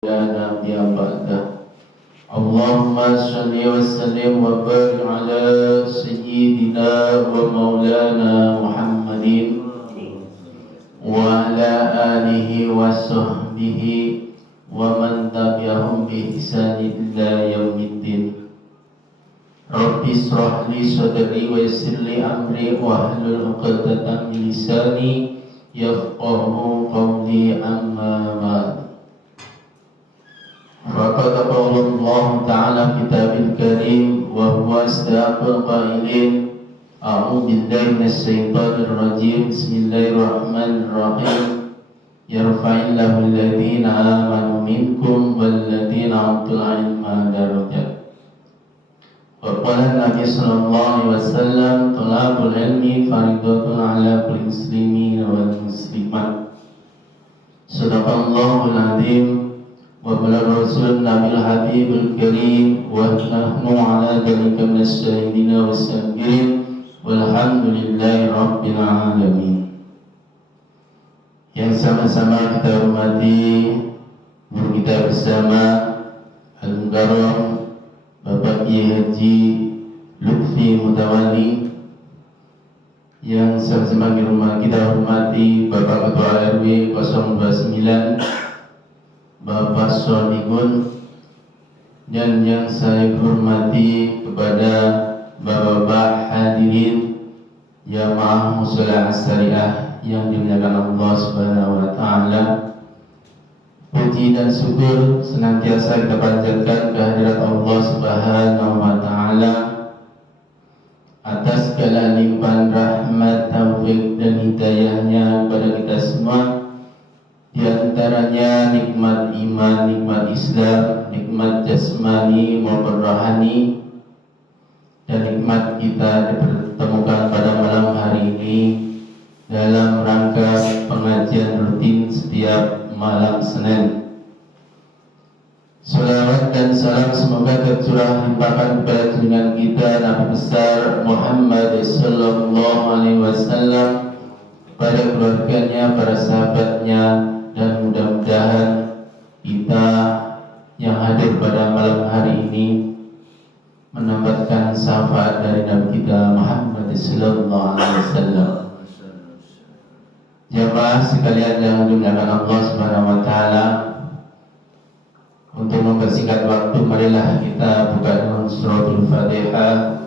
لا نبي بعده. اللهم صل وسلم وبارك على سيدنا ومولانا محمد وعلى آله وصحبه ومن تبعهم بإحسان إلى يوم الدين. Rabbi ishrah li sadri wa yassir li amri wahlul 'uqdatam min lisani yafqahu qawli, amma ba'd. Faqad qala Allah Ta'ala fi kitabil karim wa huwa asdaqul qailin. A'udzu billahi minasy syaithanir rajim. Bismillahirrahmanirrahim. Yarfa'illahu alladhina amanu minkum walladhina utul 'ilma darajat. Waqala Nabi sallallahu alaihi wasallam, talabul ilmi faridatun ala kulli muslimin wal muslimat. Sadaqallahul azim wa balagha rasulun nabil habibul karim wa nahnu ala dzalika minas syahidin was-sabirin walhamdulillahi rabbil alamin. Yang sama-sama kita hormati guru kita bersama Al-Mukarram Bapak Kiai Haji Lutfi Mutawalli, yang sama-sama kita hormati Bapak Ketua RW 029 Bapak Soligun, dan yang saya hormati kepada Bapak-bapak hadirin Jamaah Mushola As-Syariah yang dimuliakan Allah Subhanahu wa Ta'ala. Puji dan syukur senantiasa kita panjatkan kehadirat Allah Subhanahu wa Ta'ala atas segala limpahan rahmat, taufik dan hidayahnya kepada kita semua. Di antaranya nikmat iman, nikmat Islam, nikmat jasmani maupun rohani, dan nikmat kita dipertemukan pada malam hari ini dalam rangka pengajian rutin setiap malam Senin. Salawat dan salam semoga tercurah limpahkan kepada junjungan kita Nabi besar Muhammad sallallahu alaihi wasallam, pada keluarganya, para sahabatnya, dan mudah-mudahan kita yang hadir pada malam hari ini mendapatkan syafaat dari Nabi kita Muhammad sallallahu alaihi wasallam. Jamaah sekalian yang dimuliakan Allah Subhanahu wa Ta'ala, untuk mempersingkat waktu, marilah kita buka dengan suratul Fatihah.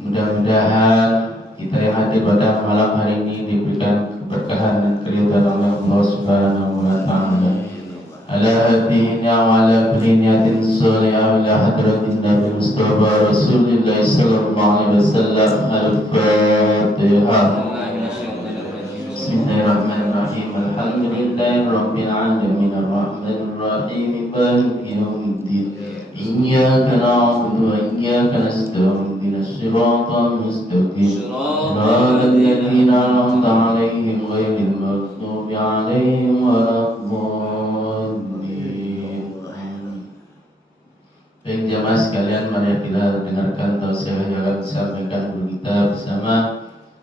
Mudah-mudahan kita yang hadir pada malam hari ini diberikan keberkahan dan keridhaan oleh Allah Subhanahu wa Ta'ala. Ala hadina wa ala kulli niyatin sholihah ila hadratin Nabi Mustafa Rasulullah sallallahu alaihi wasallam. Al-Fatihah. Bismillahirrahmanirrahim. Alhamdulillahi rabbil alamin arrahmanir rahim maliki yaumiddin. Iyyaka na'budu wa iyyaka nasta'in. Ihdinas siratal mustaqim. Shiratal ladzina an'amta 'alaihim ghairil maghdubi 'alaihim waladdallin. Baik jamaah sekalian, mari kita dengarkan tausiah yang akan disampaikan guru kita bersama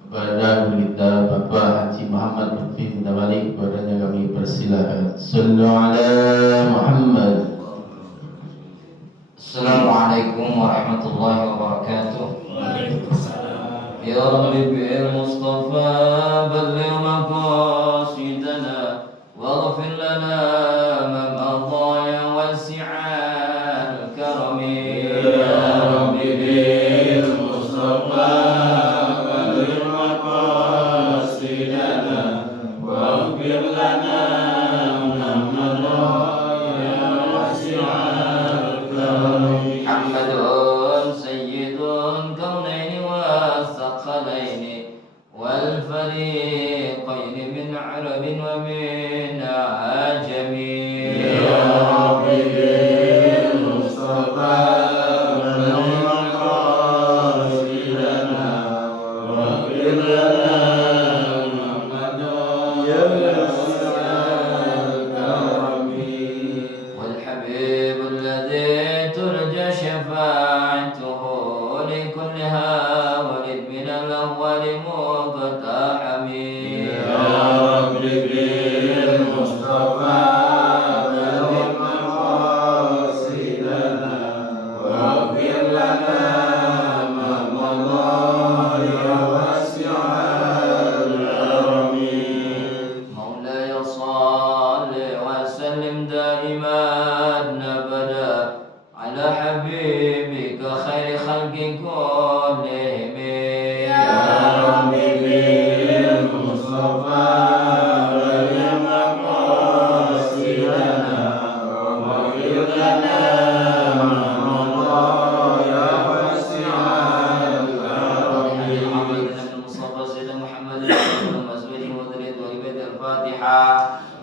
kepada guru kita Bapak Haji Muhammad Lutfi Mutawalli. Kepadanya kami persilahkan. Sallu ala Muhammad. Assalamualaikum warahmatullahi wabarakatuh. Ya Rabbi bil Mustafa balligh maqasidana waghfir lana ma madha ya wasi'al karami. Ya Rabbi bil Mustafa balligh maqasidana waghfir lana ma madha ya wasi'al karami. Muhammadun sayyidun kaunaini wa thaqalaini وسلم دائما أبدا على حبيبك خير خلق كلهم يا ربي بالمصطفى بلغ مقاصدنا واغفر لنا ما مضى يا واسع الكرم. المصطفى سيدنا محمد وأزواجه وذريته وبيت الفاتحة.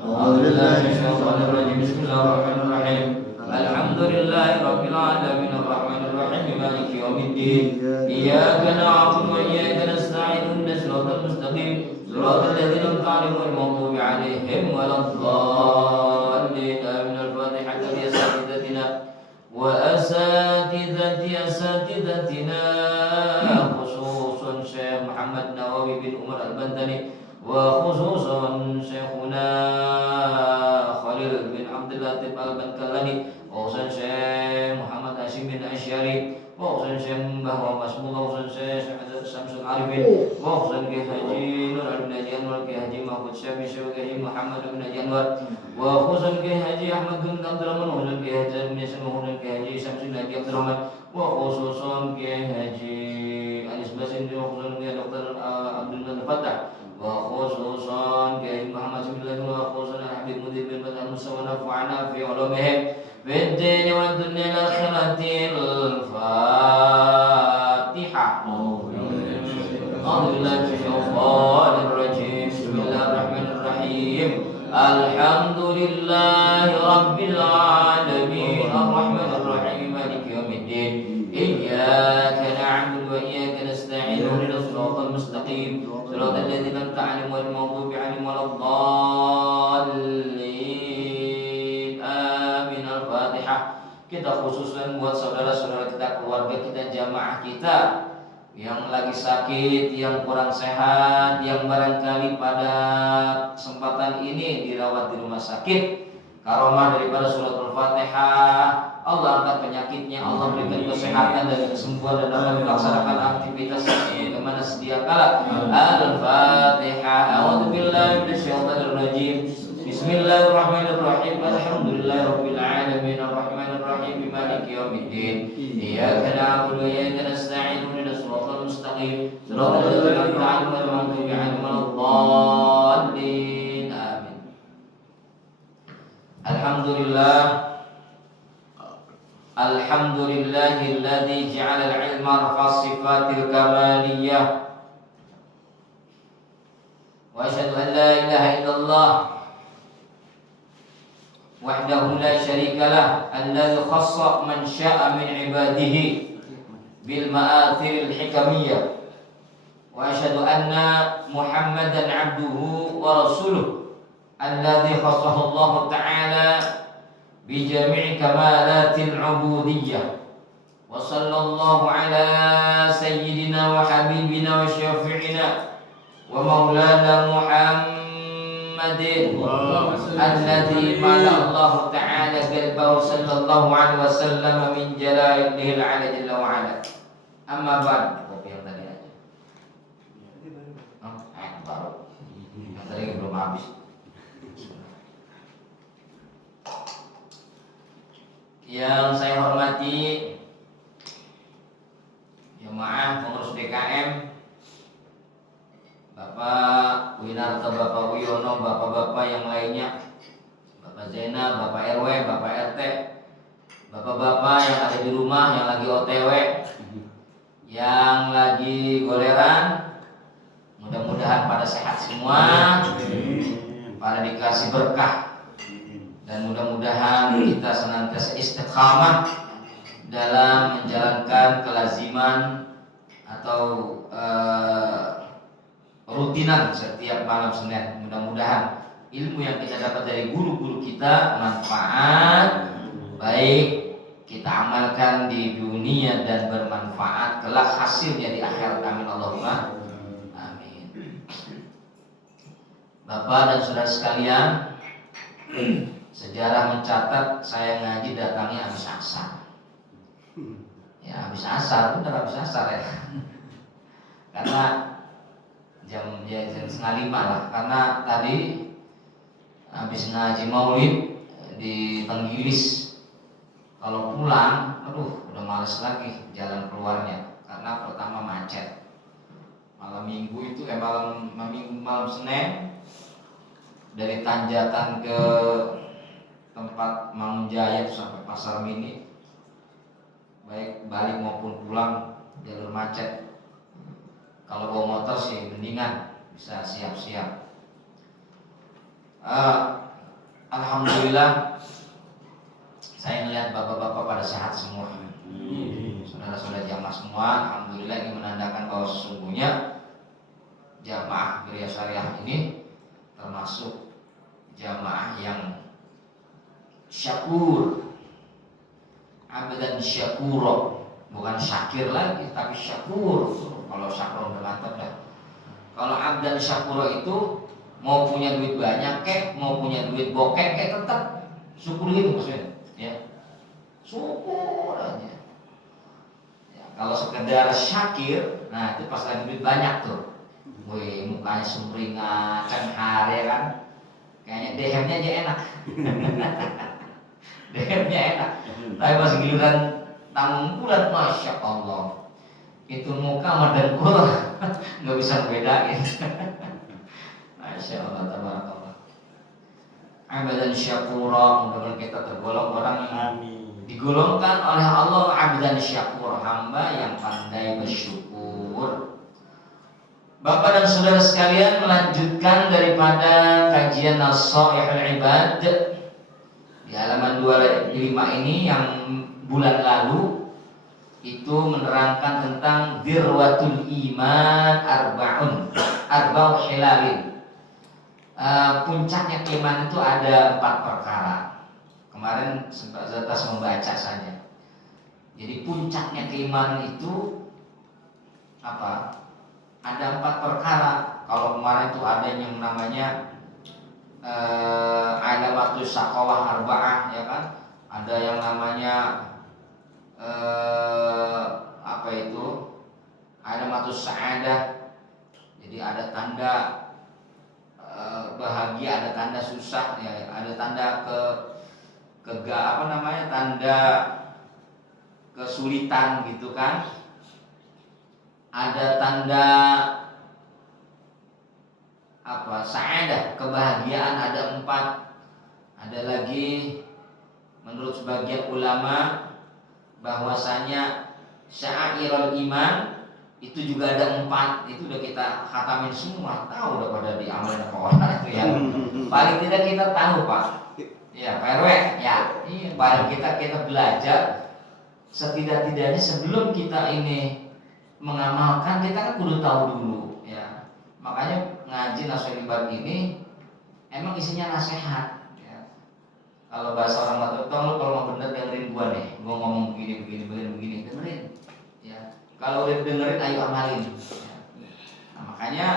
أعوذ بالله من الشيطان الرجيم. بسم الله الرحمن الرحيم. الحمد لله رب العالمين الرحمن الرحيم مالك يوم الدين. إياك نعبد وإياك نستعين اهدنا الصراط المستقيم صراط الذين أنعمت عليهم غير المغضوب عليهم ولا الضالين. آمين. الفاتحة لأساتذتنا وأساتذتنا خصوصا شيخ محمد نواوي بن عمر البندني وخصوصا شيخنا خليل بن عبد اللطيف البنكالاني وخصوصا شيخ محمد هاشم بن أشعري وخصوصا شيخ بهوى مسمود وخصوصا شيخ شمس العارفين وخصوصا كي حجي نور بن أنور كي حجي محمود شافعي كي محمد بن أنور وخصوصا كي حجي أحمد بن عبد الرحمن وخصوصا كي حجي وخصوصا كي حجي شمس النبي عبد الرحمن وخصوصا كي حجي أنيس باسندي وخصوصا كي دكتور عبد المنعم فتح وخصوصا كي محمد بن الله وخصوصا حبيب مدير بن بدر موسى ونفعنا في علومهم في الدين والدنيا الآخرة. الفاتحة. أعوذ بالله من الشيطان الرجيم. بسم الله الرحمن الرحيم. الحمد لله رب العالمين الرحمن الرحيم مالك يوم الدين. إياك نعبد وإياك نستعين اهدنا الصراط المستقيم صراط الذين أنعمت عليهم غير المغضوب عليهم ولا الضالين. آمين. الفاتحة. Kita khususkan buat saudara-saudara kita, keluarga kita, jamaah kita yang lagi sakit, yang kurang sehat, yang barangkali pada kesempatan ini dirawat di rumah sakit. Karomah daripada suratul Fatihah, Allah angkat penyakitnya, Allah berikan kesehatan dan kesembuhan dan dapat melaksanakan aktivitas sebagaimana sedia kala. Al-Fatihah. A'udzu billahi minasyaitonir rajim. Bismillahirrahmanirrahim. Alhamdulillahirabbil alamin arrahmanir rahim maliki yaumiddin. Iyyaka na'budu wa iyyaka nasta'in ihdinas siratal mustaqim siratal ladzina an'amta 'alaihim ghairil maghdubi 'alaihim waladdallin. Amin. Alhamdulillah. Alhamdulillahilladzi ja'ala al-'ilma rafa sifatil kamaliyah. Wa asyhadu an la ilaha illallah wahdahu la syarika lah alladzi khassa man syaa min ibadihi bil ma'athiril hikamiyah. Wa asyhadu anna Muhammadan 'abduhu wa rasuluh alladzi khassahu Allah ta'ala bi jami'i kamalatil 'ubudiyyah. Wa sallallahu ala sayyidina wa habibina wa syafi'ina wa maulana Muhammadin alladzi mala Allah ta'ala qalbahu sallallahu alaihi wasallam min jalalihi al-'ala jalla wa 'ala. Amma ba'd. Kopi yang tadi aja. Baru. Yang tadi belum habis. Yang saya hormati jemaah pengurus DKM, Bapak Winarto, Bapak Wiono, bapak-bapak yang lainnya, Bapak Zena, Bapak RW, Bapak RT, bapak-bapak yang ada di rumah, yang lagi OTW, yang lagi goleran, mudah-mudahan pada sehat semua, pada dikasih berkah, dan mudah-mudahan kita senantiasa istiqamah dalam menjalankan kelaziman atau rutinan setiap malam Senin. Mudah-mudahan ilmu yang kita dapat dari guru-guru kita manfaat, baik kita amalkan di dunia dan bermanfaat kelak hasilnya di akhirat. Amin Allahumma amin. Bapak dan saudara sekalian, sejarah mencatat saya ngaji datangnya habis asar. Ya habis asar, benar habis asar ya. Karena jam 4:30 lah, karena tadi habis ngaji maulid di tukang gilis. Kalau pulang, aduh udah males lagi jalan keluarnya karena pertama macet. Malam minggu itu malam Senin dari tanjakan ke tempat Mangun Jaya sampai Pasar Mini, baik balik maupun pulang jalur macet. Kalau bawa motor sih mendingan bisa siap-siap. Alhamdulillah saya melihat bapak-bapak pada sehat semua. Saudara-saudara jamaah semua, alhamdulillah ini menandakan bahwa sesungguhnya jamaah Gereja Syariah ini termasuk jamaah yang syakur, abdan syakuro, bukan syakir lagi tapi syakur. Kalau syakur udah mantap dah. Kalau abdan syakuro itu mau punya duit banyak kek, mau punya duit bokek kek, tetap syukur gitu maksudnya. Ya, syukur aja. Ya, kalau sekedar syakir, nah itu pas lagi duit banyak tuh, wih mukanya sumringah, kan hari kan, kayaknya DM-nya aja enak, DM-nya enak. Tapi pas giliran tanggung bulan, masya Allah, itu muka sama dengkul nggak bisa bedain. Masya Allah, tabarakallah. Abdan syakura, mudah-mudahan kita tergolong orang yang digolongkan oleh Allah abdan syakur, hamba yang pandai bersyukur. Bapak dan saudara sekalian, melanjutkan daripada kajian Nasaihul Ibad di halaman 25 ini yang bulan lalu itu menerangkan tentang dirwatul iman arba'u hilalin. Puncaknya keimanan itu ada 4 perkara. Kemarin sebatas membaca saja. Jadi puncaknya keimanan itu apa? Ada 4 perkara. Kalau kemarin itu ada yang namanya alamatus saqawah arba'ah, ya kan? Ada yang namanya apa itu? Alamatus sa'adah. Jadi ada tanda bahagia, ada tanda susah, ya, ada tanda tanda kesulitan gitu kan. Ada tanda sa'adah, kebahagiaan, ada 4. Ada lagi menurut sebagian ulama bahwasanya sya'irul iman itu juga ada 4. Itu udah kita khatamin semua, tahu udah pada diamalin apa orang itu ya. Paling tidak kita tahu Pak. Ya Pak RW, ya. Paling kita belajar setidak-tidaknya sebelum kita ini mengamalkan, kita kan kudu tahu dulu ya. Makanya ngaji Nasaihul Ibad ini emang isinya nasihat ya. Kalau bahasa orang Batak, tolong kalau mau bener dengerin gua nih, gua ngomong begini dengerin ya. Kalau udah dengerin ayo amalin ya. Nah, makanya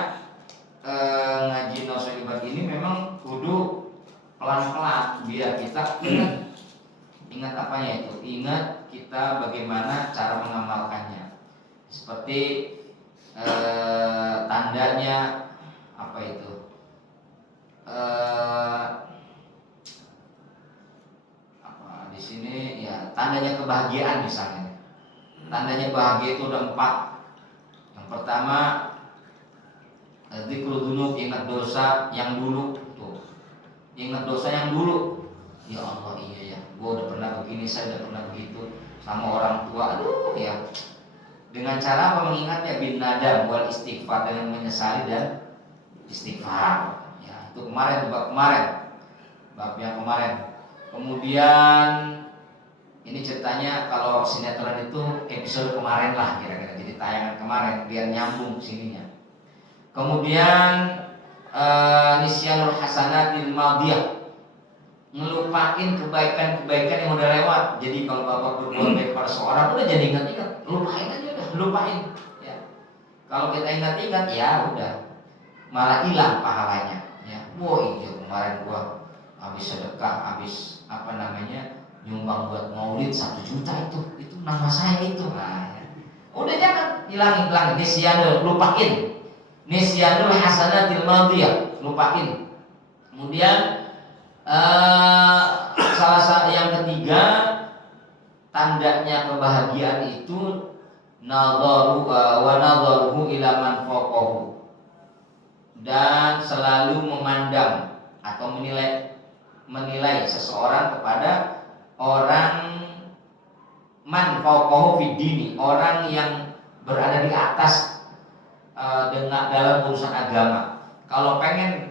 ngaji Nasaihul Ibad ini memang kudu pelan-pelan biar kita ingat apanya itu, ingat kita bagaimana cara mengamalkannya. Seperti tandanya apa itu? Di sini ya tandanya kebahagiaan misalnya. Tandanya bahagia itu ada 4. Yang pertama dzikrul dzunub, ingat dosa yang dulu tuh. Ingat dosa yang dulu. Ya Allah, iya ya, gua udah pernah begini, saya udah pernah begitu sama orang tua. Aduh ya. Dengan cara apa mengingatnya? Bin nadam wal istighfar, dengan menyesali dan istighfar. Ya, itu kemarin tuh bab yang kemarin. Kemudian ini ceritanya kalau sinetron itu episode kemarin lah kira-kira. Jadi tayangan kemarin biar nyambung sininya. Kemudian nisyanul hasanatil madiyah, ngelupain kebaikan-kebaikan yang udah lewat. Jadi kalau Bapak berbuat baik pada seorang udah jadi ingat-ingat, lupain aja udah, lupain ya. Kalau kita ingat-ingat ya udah malah hilang pahalanya ya. Wah iya kemarin gua habis sedekah, habis nyumbang buat maulid 1 juta itu nama saya itu. Nah, ya. Udah jangan hilangin, nisyanul, lupain. Nisyanul hasanatil madiyah, lupain. Kemudian salah satu yang ketiga tandanya kebahagiaan itu nadharuhu ila man fawqahu, dan selalu memandang atau menilai seseorang kepada orang man fawqahu fid dini, orang yang berada di atas dengan dalam urusan agama. Kalau pengen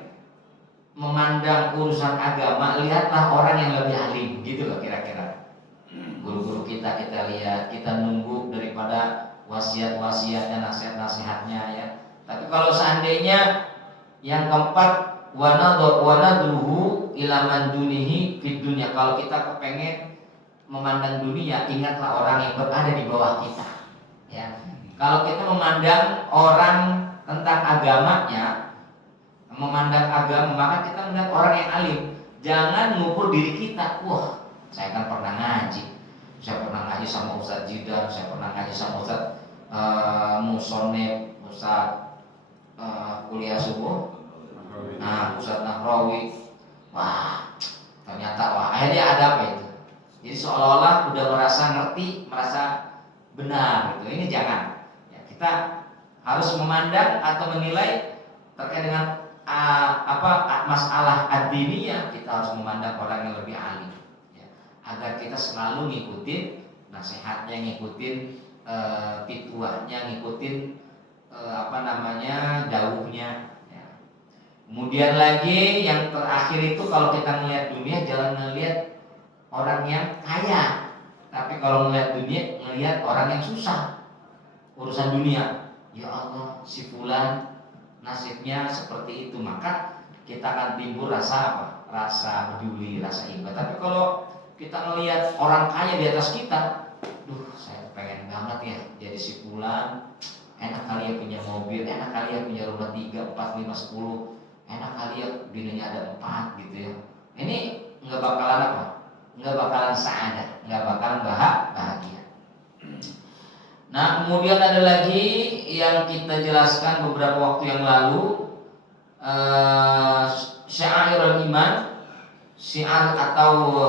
memandang urusan agama, lihatlah orang yang lebih alim, gitu loh kira-kira. Guru-guru kita lihat, kita nunggu daripada wasiat-wasiatnya, nasihat-nasihatnya ya. Tapi kalau seandainya yang keempat wanadruhu ila man dunihi fid dunya, kalau kita kepengen memandang dunia, ingatlah orang yang berada di bawah kita ya. Kalau kita memandang orang tentang agamanya, memandang agama, maka kita melihat orang yang alim. Jangan mengukur diri kita, wah saya kan pernah ngaji, saya pernah ngaji sama Ustaz Jidan, saya pernah ngaji sama Ustaz Musonib, Ustaz kuliah subuh, Ustaz Nahrawi. Wah ternyata akhirnya ada apa itu. Jadi seolah-olah udah merasa ngerti, merasa benar gitu. Ini jangan. Ya, kita harus memandang atau menilai terkait dengan masalah ad-diniyah, kita harus memandang orang yang lebih alim ya, agar kita selalu ngikutin nasihatnya, ngikutin pituahnya, ngikutin dawuhnya ya. Kemudian lagi yang terakhir itu, kalau kita melihat dunia, jangan melihat orang yang kaya, tapi kalau melihat dunia, melihat orang yang susah urusan dunia. Ya Allah, si fulan nasibnya seperti itu, maka kita akan timbul rasa apa? Rasa peduli, rasa iba. Tapi kalau kita melihat orang kaya di atas kita, saya pengen banget ya jadi si fulan, enak kali ya punya mobil, enak kali ya punya rumah 3, 4, 5, 10, enak kali ya bininya ada 4 gitu ya. Ini nggak bakalan apa? Nggak bakalan sa'adah, nggak bakalan bahagia. Nah, kemudian ada lagi yang kita jelaskan beberapa waktu yang lalu, syairul iman, syiar atau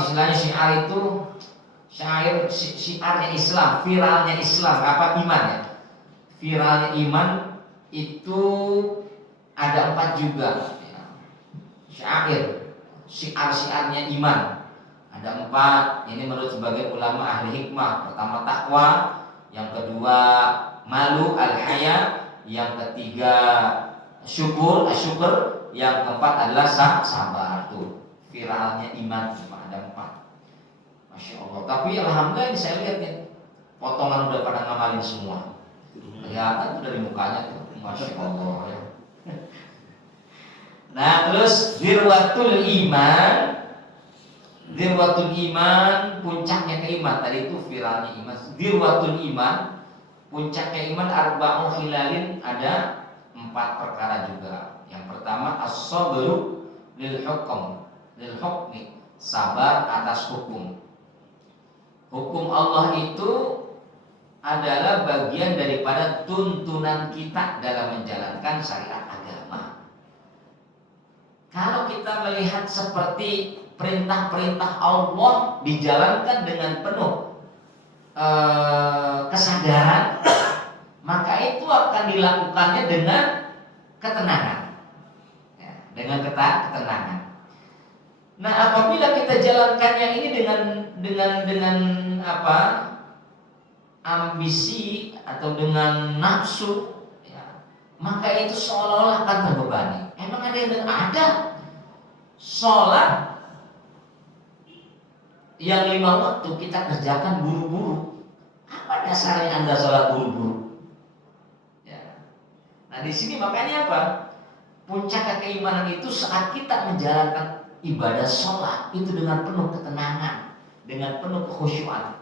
istilahnya syiar itu, syiarnya Islam, viralnya Islam, iman ya. Viralnya iman itu ada 4 juga. Syiar-syiarnya iman ada 4. Ini menurut sebagian ulama ahli hikmah. Pertama takwa, yang kedua malu al-haya, yang ketiga syukur, yang keempat adalah sabar. Tuh viralnya iman cuma ada 4. Masya Allah. Tapi alhamdulillah ini saya lihat nih, potongan udah pada ngamalin semua. Kelihatan tuh dari mukanya tuh, Masya Allah ya. Nah, terus dirwatul iman, puncaknya keiman. Tadi itu viralnya iman. Dirwatul iman, puncaknya iman, arba'u khilalin, ada 4 perkara juga. Yang pertama as-sabru lil hukmi, sabar atas hukum. Hukum Allah itu adalah bagian daripada tuntunan kita dalam menjalankan syariat agama. Kalau kita melihat seperti perintah-perintah Allah dijalankan dengan penuh kesadaran, maka itu akan dilakukannya dengan ketenangan ya, dengan ketenangan. Nah, apabila kita jalankannya ini dengan ambisi atau dengan nafsu ya, maka itu seolah-olah akan terbebani. Emang ada yang ada sholat yang 5 waktu kita kerjakan buru-buru. Apa dasarnya Anda sholat buru-buru? Ya. Nah, di sini makanya apa? Puncak keimanan itu saat kita menjalankan ibadah sholat itu dengan penuh ketenangan, dengan penuh kekhusyuan.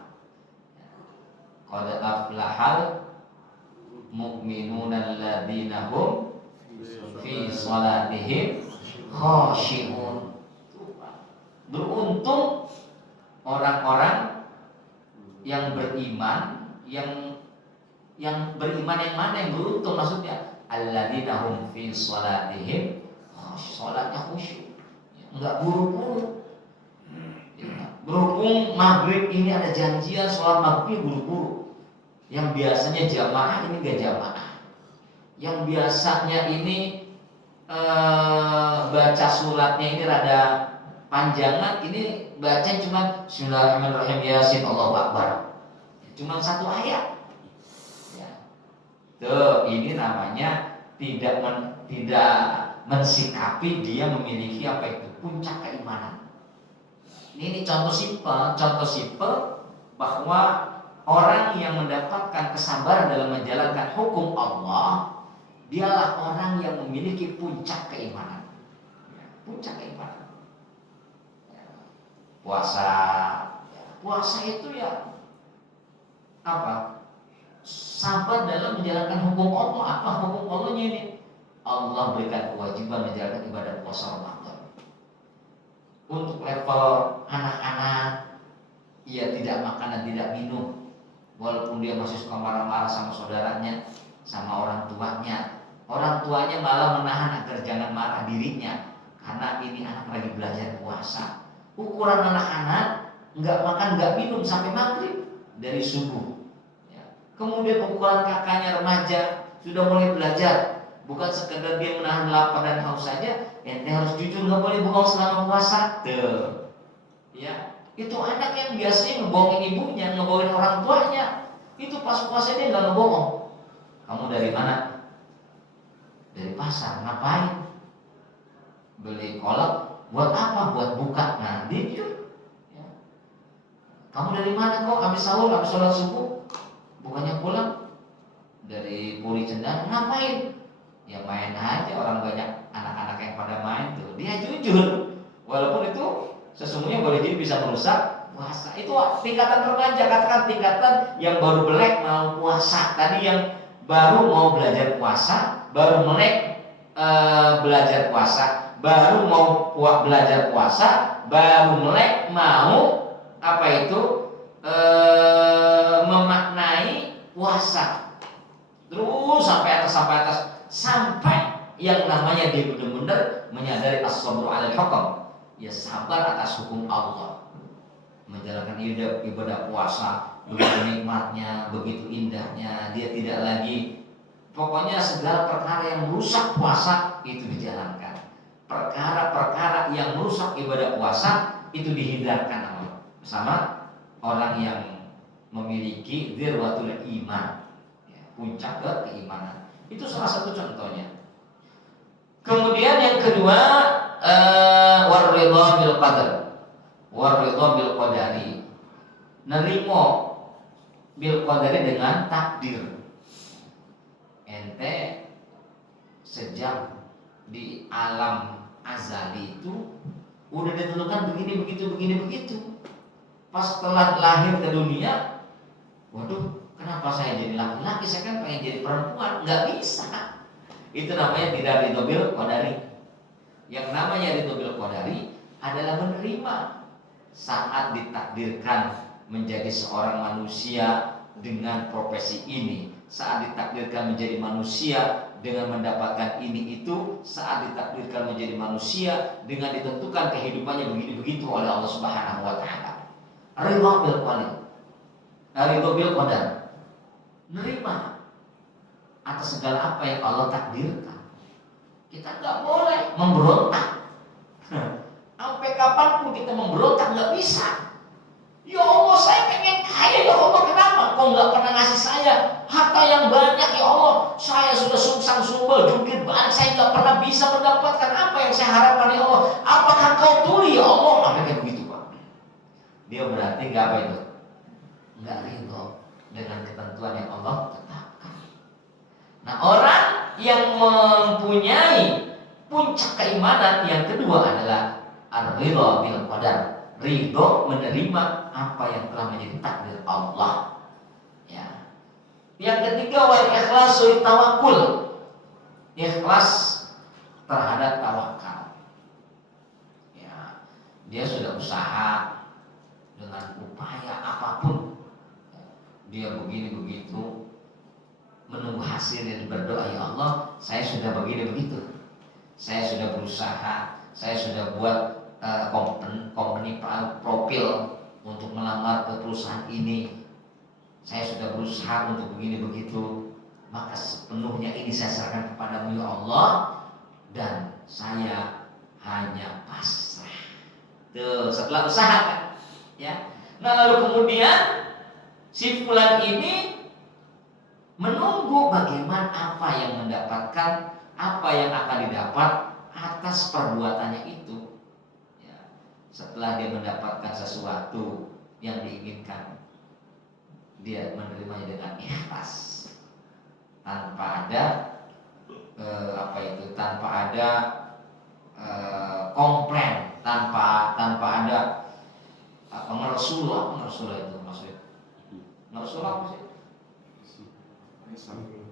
Qad aflahal mu'minuna alladzina hum fi sholatihim khashi'un. Beruntung orang-orang yang beriman, yang beriman yang mana yang beruntung maksudnya? Alladzina hum fi sholatihim sholatnya khusyuk, nggak buru-buru. Berhubung maghrib ini ada janjian sholat maghrib buru-buru, yang biasanya jamaah ini nggak jamaah, yang biasanya ini baca suratnya ini rada panjangan, ini baca cuma Bismillahirrahmanirrahim Yasin Allahu Akbar, cuma satu ayat. Ya. Tuh, ini namanya tidak mensikapi dia memiliki apa itu puncak keimanan. Ini contoh simpel bahwa orang yang mendapatkan kesabaran dalam menjalankan hukum Allah, dialah orang yang memiliki puncak keimanan. Puncak keimanan. Puasa itu ya apa? Sabar dalam menjalankan hukum Allah. Apa hukum Allahnya ini? Allah berikan kewajiban menjalankan ibadah puasa Ramadan. Untuk level anak-anak, ia tidak makan dan tidak minum, walaupun dia masih suka marah-marah sama saudaranya, sama orang tuanya. Orang tuanya malah menahan agar jangan marah dirinya, karena ini anak lagi belajar puasa. Ukuran anak-anak nggak makan nggak minum sampai maghrib dari subuh. Kemudian ukuran kakaknya remaja sudah mulai belajar, bukan sekedar dia menahan lapar dan haus saja, ente harus jujur nggak boleh bohong selama puasa. Tuh, ya itu anak yang biasanya ngebohongin ibunya, ngebohongin orang tuanya, itu pas puasa dia nggak ngebohong. Kamu dari mana? Dari pasar. Ngapain? Beli kolak. Buat apa? Buat buka. Nah, dia jujur. Ya. Kamu dari mana kok? Habis sahur, habis sholat subuh, bukannya pulang dari Puri Cendana. Ngapain? Ya main aja, orang banyak anak-anak yang pada main tuh. Dia jujur, walaupun itu sesungguhnya boleh jadi bisa merusak puasa. Itu tingkatan remaja, katakan tingkatan yang baru melek mau puasa. Tadi yang baru mau belajar puasa, baru melek belajar puasa, baru mau belajar puasa, baru melek mau apa itu memaknai puasa. Terus sampai atas sampai yang namanya dia benar-benar menyadari as-sabru 'alal hukm, ya sabar atas hukum Allah, menjalankan ibadah puasa begitu nikmatnya, begitu indahnya. Dia tidak lagi, pokoknya segala perkara yang merusak puasa itu dijalankan, perkara-perkara yang merusak ibadah puasa itu dihindarkan sama orang yang memiliki dzirwatul iman, puncak keimanan. Itu salah satu contohnya. Kemudian yang kedua, waridha bil qadar, waridha bil qadari, nerimo bil qadari dengan takdir. Ente sejak di alam azali itu udah ditentukan begini begitu. Pas setelah lahir ke dunia, waduh, kenapa saya jadi laki-laki? Saya kan pengen jadi perempuan. Nggak bisa. Itu namanya tidak ridho bil qadari. Yang namanya ridho bil qadari adalah menerima saat ditakdirkan menjadi seorang manusia dengan profesi ini, saat ditakdirkan menjadi manusia dengan mendapatkan ini itu, saat ditakdirkan menjadi manusia dengan ditentukan kehidupannya begini begitu oleh Allah Subhanahu wa taala. Ridho bil qadar. Ridho bil qadar. Nerima atas segala apa yang Allah takdirkan. Kita nggak boleh memberontak. Sampai kapanpun kita memberontak nggak bisa. Ya Allah, saya pengen kaya, ya Allah, kenapa kau nggak pernah ngasih saya harta yang banyak, ya Allah? Saya sudah sungsang sumbel, jungkir balik, saya nggak pernah bisa mendapatkan apa yang saya harapkan, ya Allah. Apakah kau tuli, ya Allah? Apa kayak begitu, Pak? Dia berarti nggak apa itu? Nggak ridho dengan ketentuan yang Allah tetapkan. Nah, orang yang mempunyai puncak keimanan yang kedua adalah ar-ridho bil qadar. Ridho menerima apa yang telah menjadi takdir Allah. Ya. Yang ketiga, wal ikhlasu tawakkul. Ikhlas terhadap tawakal. Ya. Dia sudah usaha dengan upaya apapun. Dia begini begitu, menunggu hasil dan berdoa, ya Allah, saya sudah begini begitu. saya sudah berusaha, saya sudah buat company profil untuk melamar ke perusahaan ini, saya sudah berusaha untuk begini begitu, maka sepenuhnya ini saya serahkan kepadamu ya Allah, dan saya hanya pasrah. Tuh, setelah usaha kan, ya. Nah lalu kemudian si fulan ini menunggu bagaimana apa yang mendapatkan, apa yang akan didapat atas perbuatannya itu. Ya. Setelah dia mendapatkan sesuatu yang diinginkan, dia menerimanya dengan ikhlas, tanpa ada tanpa ada komplain, tanpa ada ngeresul itu maksudnya. Ngeresul apa sih?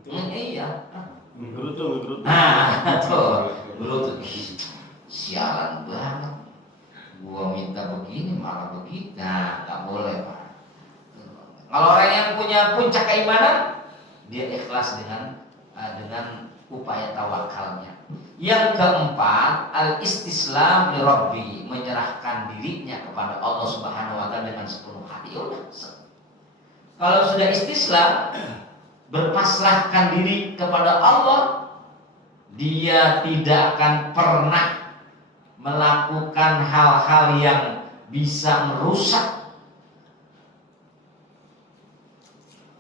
Iya. Ngerutu. Nah, tuh, ngerutu. Sialan banget. Gua minta begini malah begitu. Nah, nggak boleh, Pak. Kalau orang yang punya puncak keimanan, dia ikhlas dengan upaya tawakalnya. Yang keempat, al-istislam li Rabbi, menyerahkan dirinya kepada Allah Subhanahu wa taala dengan sepenuh hati. Ya udah. Kalau sudah istislam, berpasrahkan diri kepada Allah, dia tidak akan pernah melakukan hal-hal yang bisa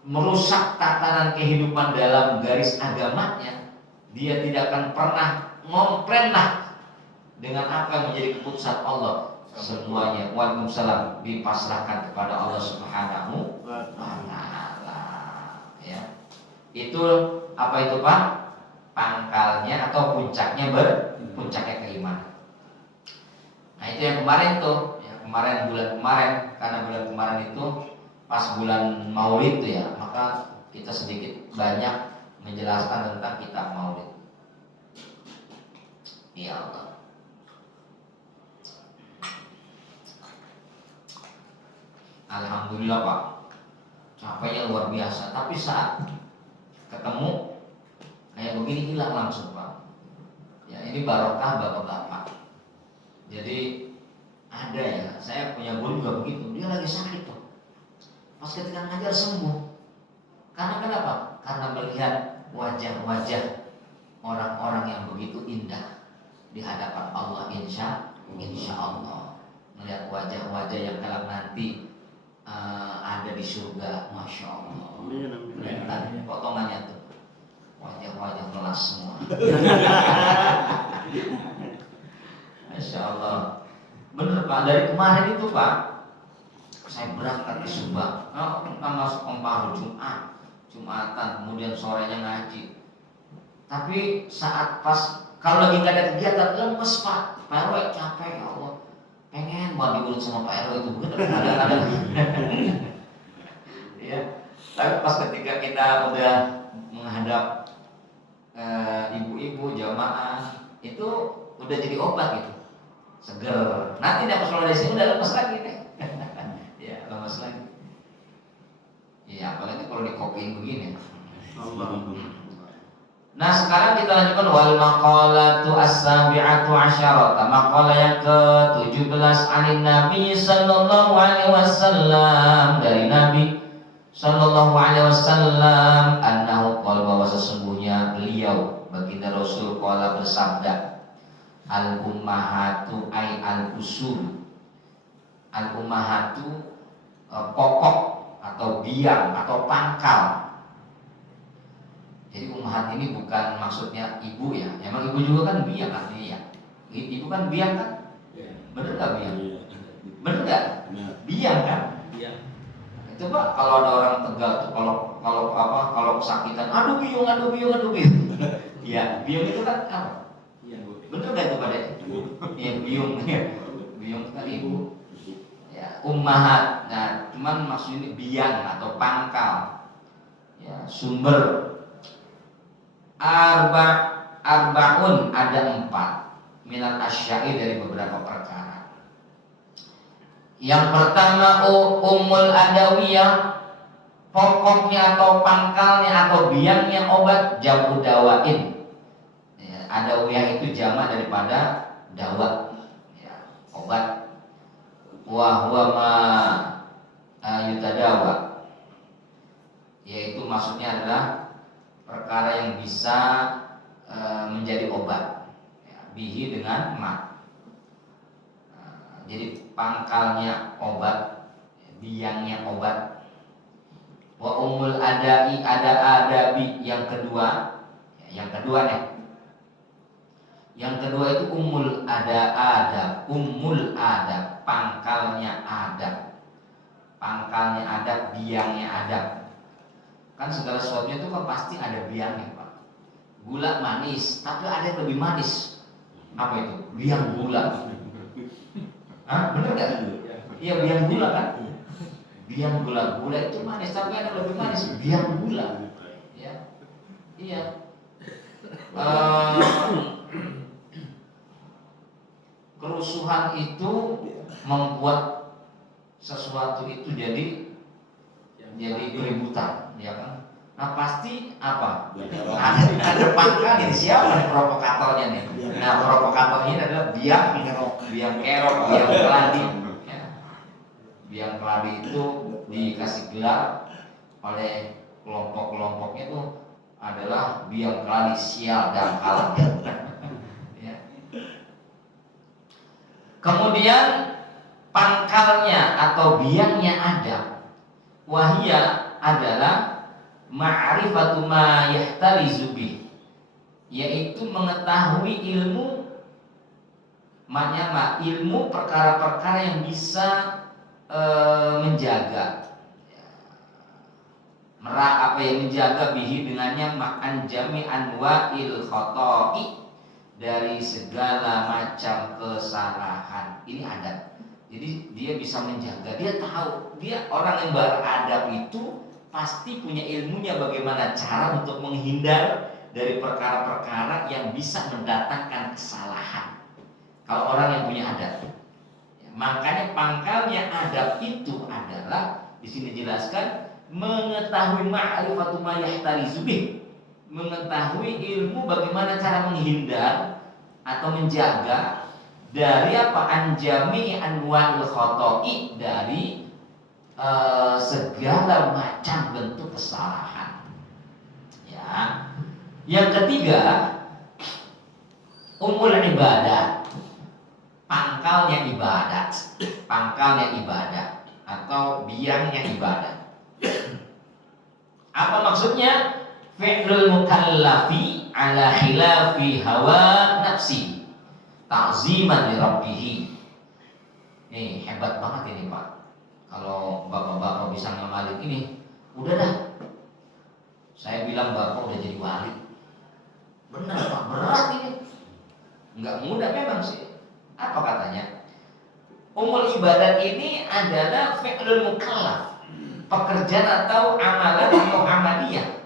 merusak tatanan kehidupan dalam garis agamanya. Dia tidak akan pernah ngomplain dengan apa yang menjadi keputusan Allah. Semuanya waalaikumsalam dipasrahkan kepada Allah Subhanahu wa taala. Ya. Itu apa itu Pak? Pangkalnya atau puncaknya puncaknya keimanan. Nah itu yang kemarin tuh, ya bulan kemarin, karena bulan kemarin itu pas bulan Maulid tuh ya, maka kita sedikit banyak menjelaskan tentang kitab Maulid. Ya Allah. Alhamdulillah Pak, capeknya luar biasa. Tapi saat ketemu kayak begini hilang langsung Pak. Ya ini barokah bapak-bapak. Jadi ada ya, saya punya guru juga begitu. Dia lagi sakit tuh. Pas ketika ngajar sembuh. Karena kenapa? Karena melihat wajah-wajah orang-orang yang begitu indah di hadapan Allah, insya Allah. Melihat wajah-wajah yang kelak nanti ada di surga, masya Allah. Kelihatan potongannya tuh, wajah-wajah kelas semua. Masya Allah. Bener Pak, dari kemarin itu Pak, saya berangkat ke Subang. Kita masuk Komparu Jumatan, kemudian sorenya ngaji. Tapi saat pas kalau lagi nggak ada kegiatan lemes Pak, Pak RW capek ya Allah. Pengen banget diurut sama Pak RW itu bener kadang-kadang. Ya. Tapi pas ketika kita udah menghadap ibu-ibu jamaah itu udah jadi obat gitu, seger. Nanti pas keluar dari sini udah lemes lagi deh. Ya lemes lagi. Ya apalagi kalau dikopiin begini. Nah sekarang kita lanjutkan wal maqalatu as-sabi'atu asyarata, maqalah yang ke-17 anin Nabi sallallahu alaihi wasallam, dari Nabi sallallahu alaihi wasallam annahu qala, bahwa sesungguhnya beliau baginda Rasul qala bersabda, al ummahatu ay al usul. Al ummahatu pokok atau biang atau pangkal. Jadi ummahat ini bukan maksudnya ibu ya. Emang ibu juga kan biang artinya ya. Ibu kan biang kan? Bener gak biang? Bener gak? Biang kan? Biang. Itu Pak, kalau ada orang Tegal tuh kalau kesakitan, aduh biung. Ya, biung itu kan apa? Bener gak itu Pak Dek? Iya, biung. Biung itu kan ibu. Ya, ummahat. Nah, cuman maksudnya biang atau pangkal. Ya, sumber. Arbaun ada 4 minal asya'i, dari beberapa perkara. Yang pertama umul adawiyah, pokoknya atau pangkalnya atau biangnya obat, jamu dawain. Ya, Adawiyah itu jamak daripada dawa, ya, obat. Wa huwa ma yutadawa, yaitu maksudnya adalah perkara yang bisa menjadi obat, ya, bihi dengan ma. Jadi pangkalnya obat, biangnya obat. Wa umul adai, ada adabi yang kedua, ya, yang kedua nih. Yang kedua itu umul adab, umul adab, pangkalnya adab. Pangkalnya adab, biangnya adab. Kan segala sesuatunya itu kan pasti ada biangnya, Pak. Gula manis, tapi ada yang lebih manis. Apa itu? Biang gula. Hah? Bener gak? Iya, biang gula kan? Biang gula itu manis, tapi ada yang lebih manis. Biang gula. Ya. Iya. Kerusuhan itu membuat sesuatu itu jadi keributan, ya kan? Nah pasti apa? Ada pangkalnya. Siapa nih provokatornya nih? Nah provokatornya adalah biang kerok, biang keladi. Ya. Biang keladi itu dikasih gelar oleh kelompok-kelompoknya itu adalah biang keladi, sial dan kalah. Ya. Kemudian pangkalnya atau biangnya ada, wahia adalah ma'rifatu ma yahtarizu bih, yaitu mengetahui ilmu, maknanya ilmu perkara-perkara yang bisa menjaga, apa yang menjaga bihi dengannya ma'an jami anwa'il khoto'i, dari segala macam kesalahan. Ini ada. Jadi dia bisa menjaga, dia tahu, dia orang yang beradab itu pasti punya ilmunya bagaimana cara untuk menghindar dari perkara-perkara yang bisa mendatangkan kesalahan. Kalau orang yang punya adab, ya, makanya pangkalnya adab itu adalah di sini jelaskan mengetahui ma'rifatu ma yahtarizu bih, mengetahui ilmu bagaimana cara menghindar atau menjaga dari apa, anjami anwa'il khoto'i, dari segala macam bentuk kesalahan. Ya. Yang ketiga, umul ibadah, pangkalnya ibadat, pangkalnya ibadah atau biangnya ibadah. Apa maksudnya? Fi'lul mukallafi ala khilafi hawa nafsi ta'ziman li rabbih. Nih hebat banget ini Pak. Kalau bapak-bapak bisa ngamalin ini, udah dah. Saya bilang bapak udah jadi wali. Benar Pak, berat ini. Enggak mudah memang sih. Apa katanya? Umul ibadat ini adalah fi'lul mukallaf, pekerjaan atau amalan atau amaliyah.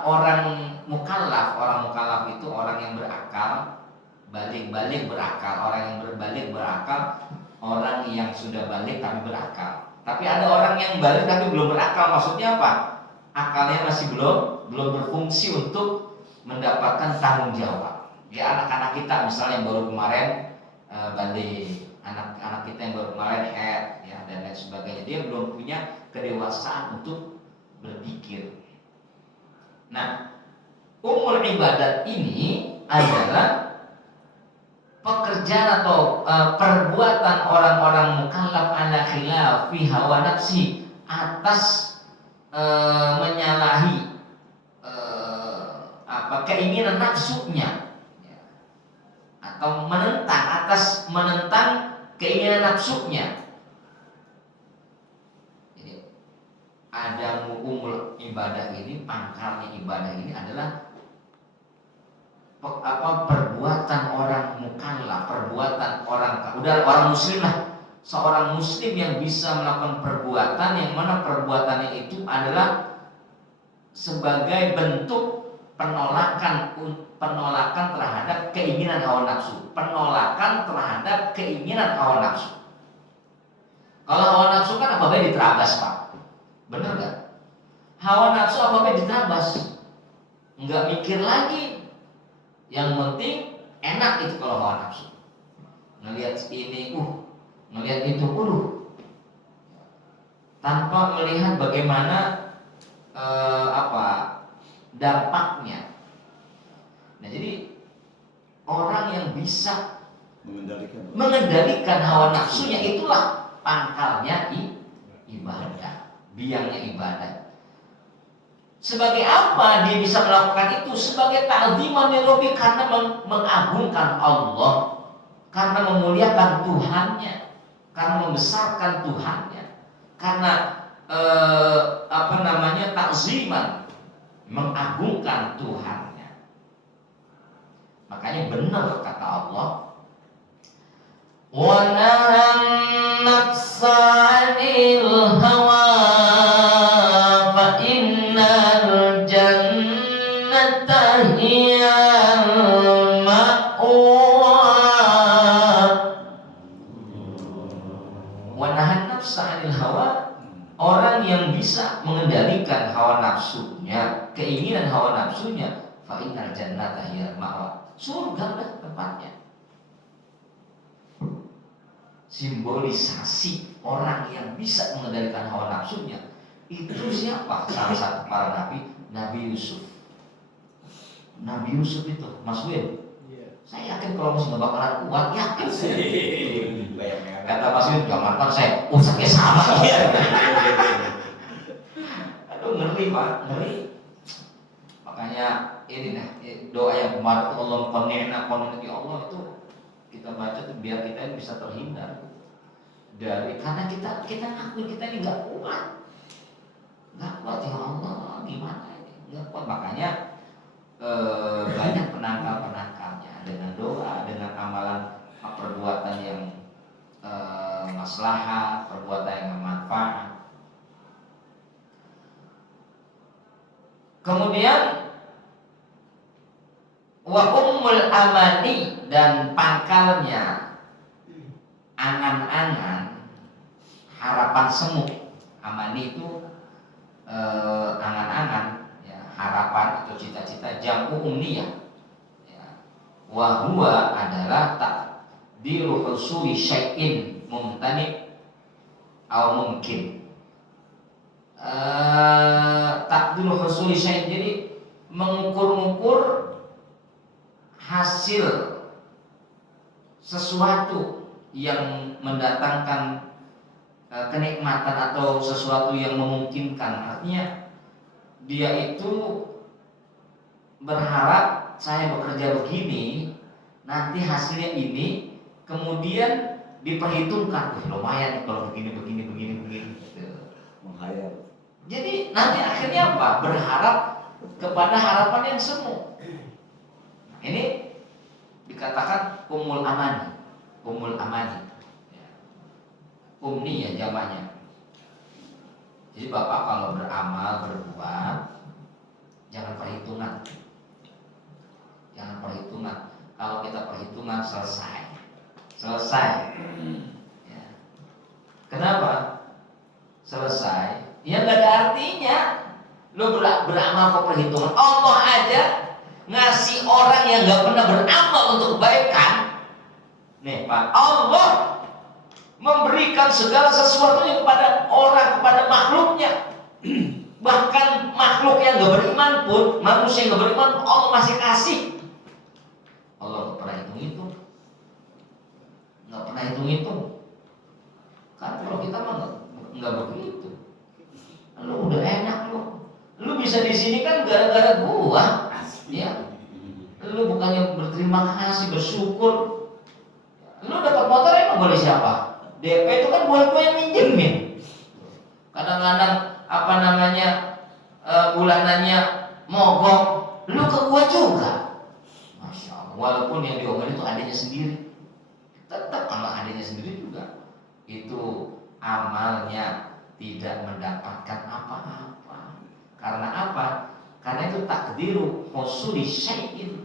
Orang mukallaf itu orang yang berakal, balik berakal, orang yang berbalik berakal, orang yang sudah balik tapi berakal. Tapi ada orang yang balik tapi belum berakal, maksudnya apa? Akalnya masih belum berfungsi untuk mendapatkan tanggung jawab. Ya anak-anak kita misalnya yang baru kemarin balik, anak-anak kita yang baru kemarin head, ya dan lain sebagainya, dia belum punya kedewasaan untuk berpikir. Nah, umul ibadat ini adalah pekerjaan atau perbuatan orang-orang mukallaf ala khilafi hawa nafsi, atas menyalahi keinginan nafsunya, ya, atau menentang keinginan nafsunya. Ada umul ibadah ini, pangkalnya ibadah ini adalah perbuatan orang mukallaf, perbuatan orang muslim lah, seorang muslim yang bisa melakukan perbuatan yang mana perbuatannya itu adalah sebagai bentuk penolakan terhadap keinginan hawa nafsu, penolakan terhadap keinginan hawa nafsu. Kalau hawa nafsu kan apa baik diterabas Pak. Bener gak? Hawa nafsu apa-apa diterabas. nggak mikir lagi. Yang penting enak itu kalau hawa nafsu. Ngelihat ini, ngelihat itu, tanpa melihat bagaimana dampaknya. Nah, jadi orang yang bisa mengendalikan hawa nafsunya itulah pangkalnya ibadah, biangnya ibadah. Sebagai apa dia bisa melakukan itu? Sebagai ta'ziman li Rabbi, karena mengagungkan Allah, karena memuliakan Tuhannya, karena membesarkan Tuhannya, karena takziman, mengagungkan Tuhannya. Makanya benar kata Allah, wa nahan nafsa 'anil hawa fa innal jannata hiyal ma'wa. Wa nahan nafsa 'anil hawa, orang yang bisa mengendalikan hawa nafsunya, keinginan hawa nafsunya, fa innal jannata hiyal ma'wa, surga lah tempatnya. Simbolisasi orang yang bisa mengendalikan hawa nafsunya itu siapa? Salah satu para nabi, Nabi Yusuf. Nabi Yusuf itu, Mas Win, saya yakin kalau musim bakalan kuat, yakin sih. Kata Mas Win, jangan saya usahanya sama ya. Aduh, ngeri Pak, ngeri. Makanya ini doa yang kemarin, Allah qani'na ya Allah, itu kita baca tuh biar kita ini bisa terhindar dari, karena kita ngakuin kita ini nggak kuat ya Allah, gimana ini nggak kuat. Makanya banyak penangkal-penangkalnya dengan doa, dengan amalan, perbuatan yang maslahat, perbuatan yang bermanfaat. Kemudian wa ummul amani, dan pangkalnya angan-angan, harapan semu. Amani itu angan-angan, ya, harapan atau cita-cita, jam'u umniyah. Ya. Wa huwa adalah takdiru husuli syai'in mumtani atau mungkin. Takdiru husuli syai'in, jadi mengukur-ukur hasil sesuatu yang mendatangkan kenikmatan atau sesuatu yang memungkinkan. Artinya dia itu berharap, saya bekerja begini, nanti hasilnya ini, kemudian diperhitungkan, lumayan kalau begini gitu. Menghayal. Jadi nanti akhirnya apa? Berharap kepada harapan yang semu. Ini dikatakan umul amani. Ya. Umni ya jamaknya. Jadi Bapak kalau beramal, berbuat, jangan perhitungan. Kalau kita perhitungan, selesai. Ya. Kenapa? Selesai. Ya nggak ada artinya. Lo beramal kok perhitungan. Allah aja ngasih orang yang nggak pernah beramal untuk kebaikan. Nih Pak, Allah memberikan segala sesuatunya kepada orang, kepada makhluknya. Bahkan makhluk yang nggak beriman pun, manusia yang nggak beriman, Allah masih kasih. Allah nggak pernah hitung-hitung. Kan kalau kita mah nggak begitu. Lu udah enak lu bisa di sini kan gara-gara gua. Ya, lu bukannya berterima kasih, bersyukur. Lu dapat motor emang boleh siapa? DP itu kan buat gua yang minjemin. Kadang-kadang bulanannya mogok, lu ke gua juga. Masya Allah. Walaupun yang diomelin itu adiknya sendiri, tetap sama adiknya sendiri juga. Itu amalnya tidak mendapatkan apa-apa. Karena apa? Karena itu takdiru husuli syai'in.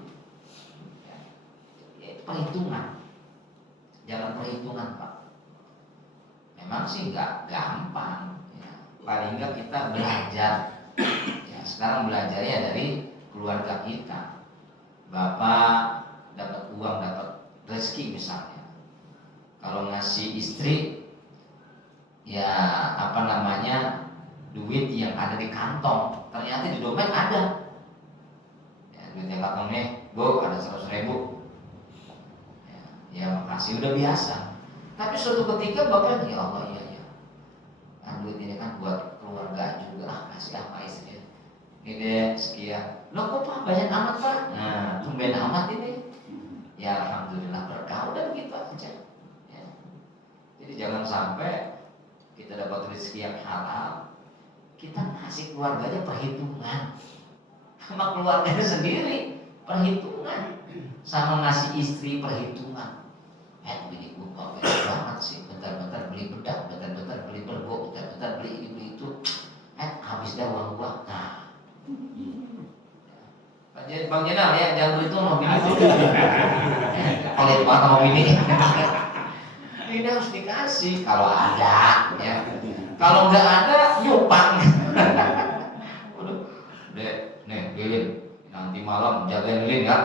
Ya, perhitungan. Jangan perhitungan Pak. Memang sih nggak gampang. Ya. Paling nggak kita belajar. Ya, sekarang belajarnya dari keluarga kita. Bapak dapat uang, dapat rezeki misalnya. Kalau ngasih istri, ya duit yang ada di kantong, ternyata di dompet ada. Ya, duit yang kantong nih, Bu, ada 100.000. Ya makasih, udah biasa. Tapi suatu ketika bapak, ya Allah, iya. Duit ini kan buat keluarga juga, kasih apa istrinya. Ini deh sekian. Loh kok Pak banyak amat Pak? Nah, tumben amat ini. Ya alhamdulillah berkah, udah begitu aja. Ya. Jadi jangan sampai kita dapat rezeki yang halal, kita ngasih keluarganya perhitungan, sama keluarganya sendiri perhitungan, sama ngasih istri perhitungan. Bini gue banyak banget sih, bentar-bentar beli bedak, bentar-bentar beli bergo, bentar-bentar beli ini beli itu, habis dah uang gua. Nah, Bang Jenal ya, jangan beli itu mau bini itu. Pelit banget sama bini. Ini harus dikasih kalau ada, ya. Kalau nggak ada, nyupang. Waduh, dek, nih lilin, nanti malam jagain lilin ya.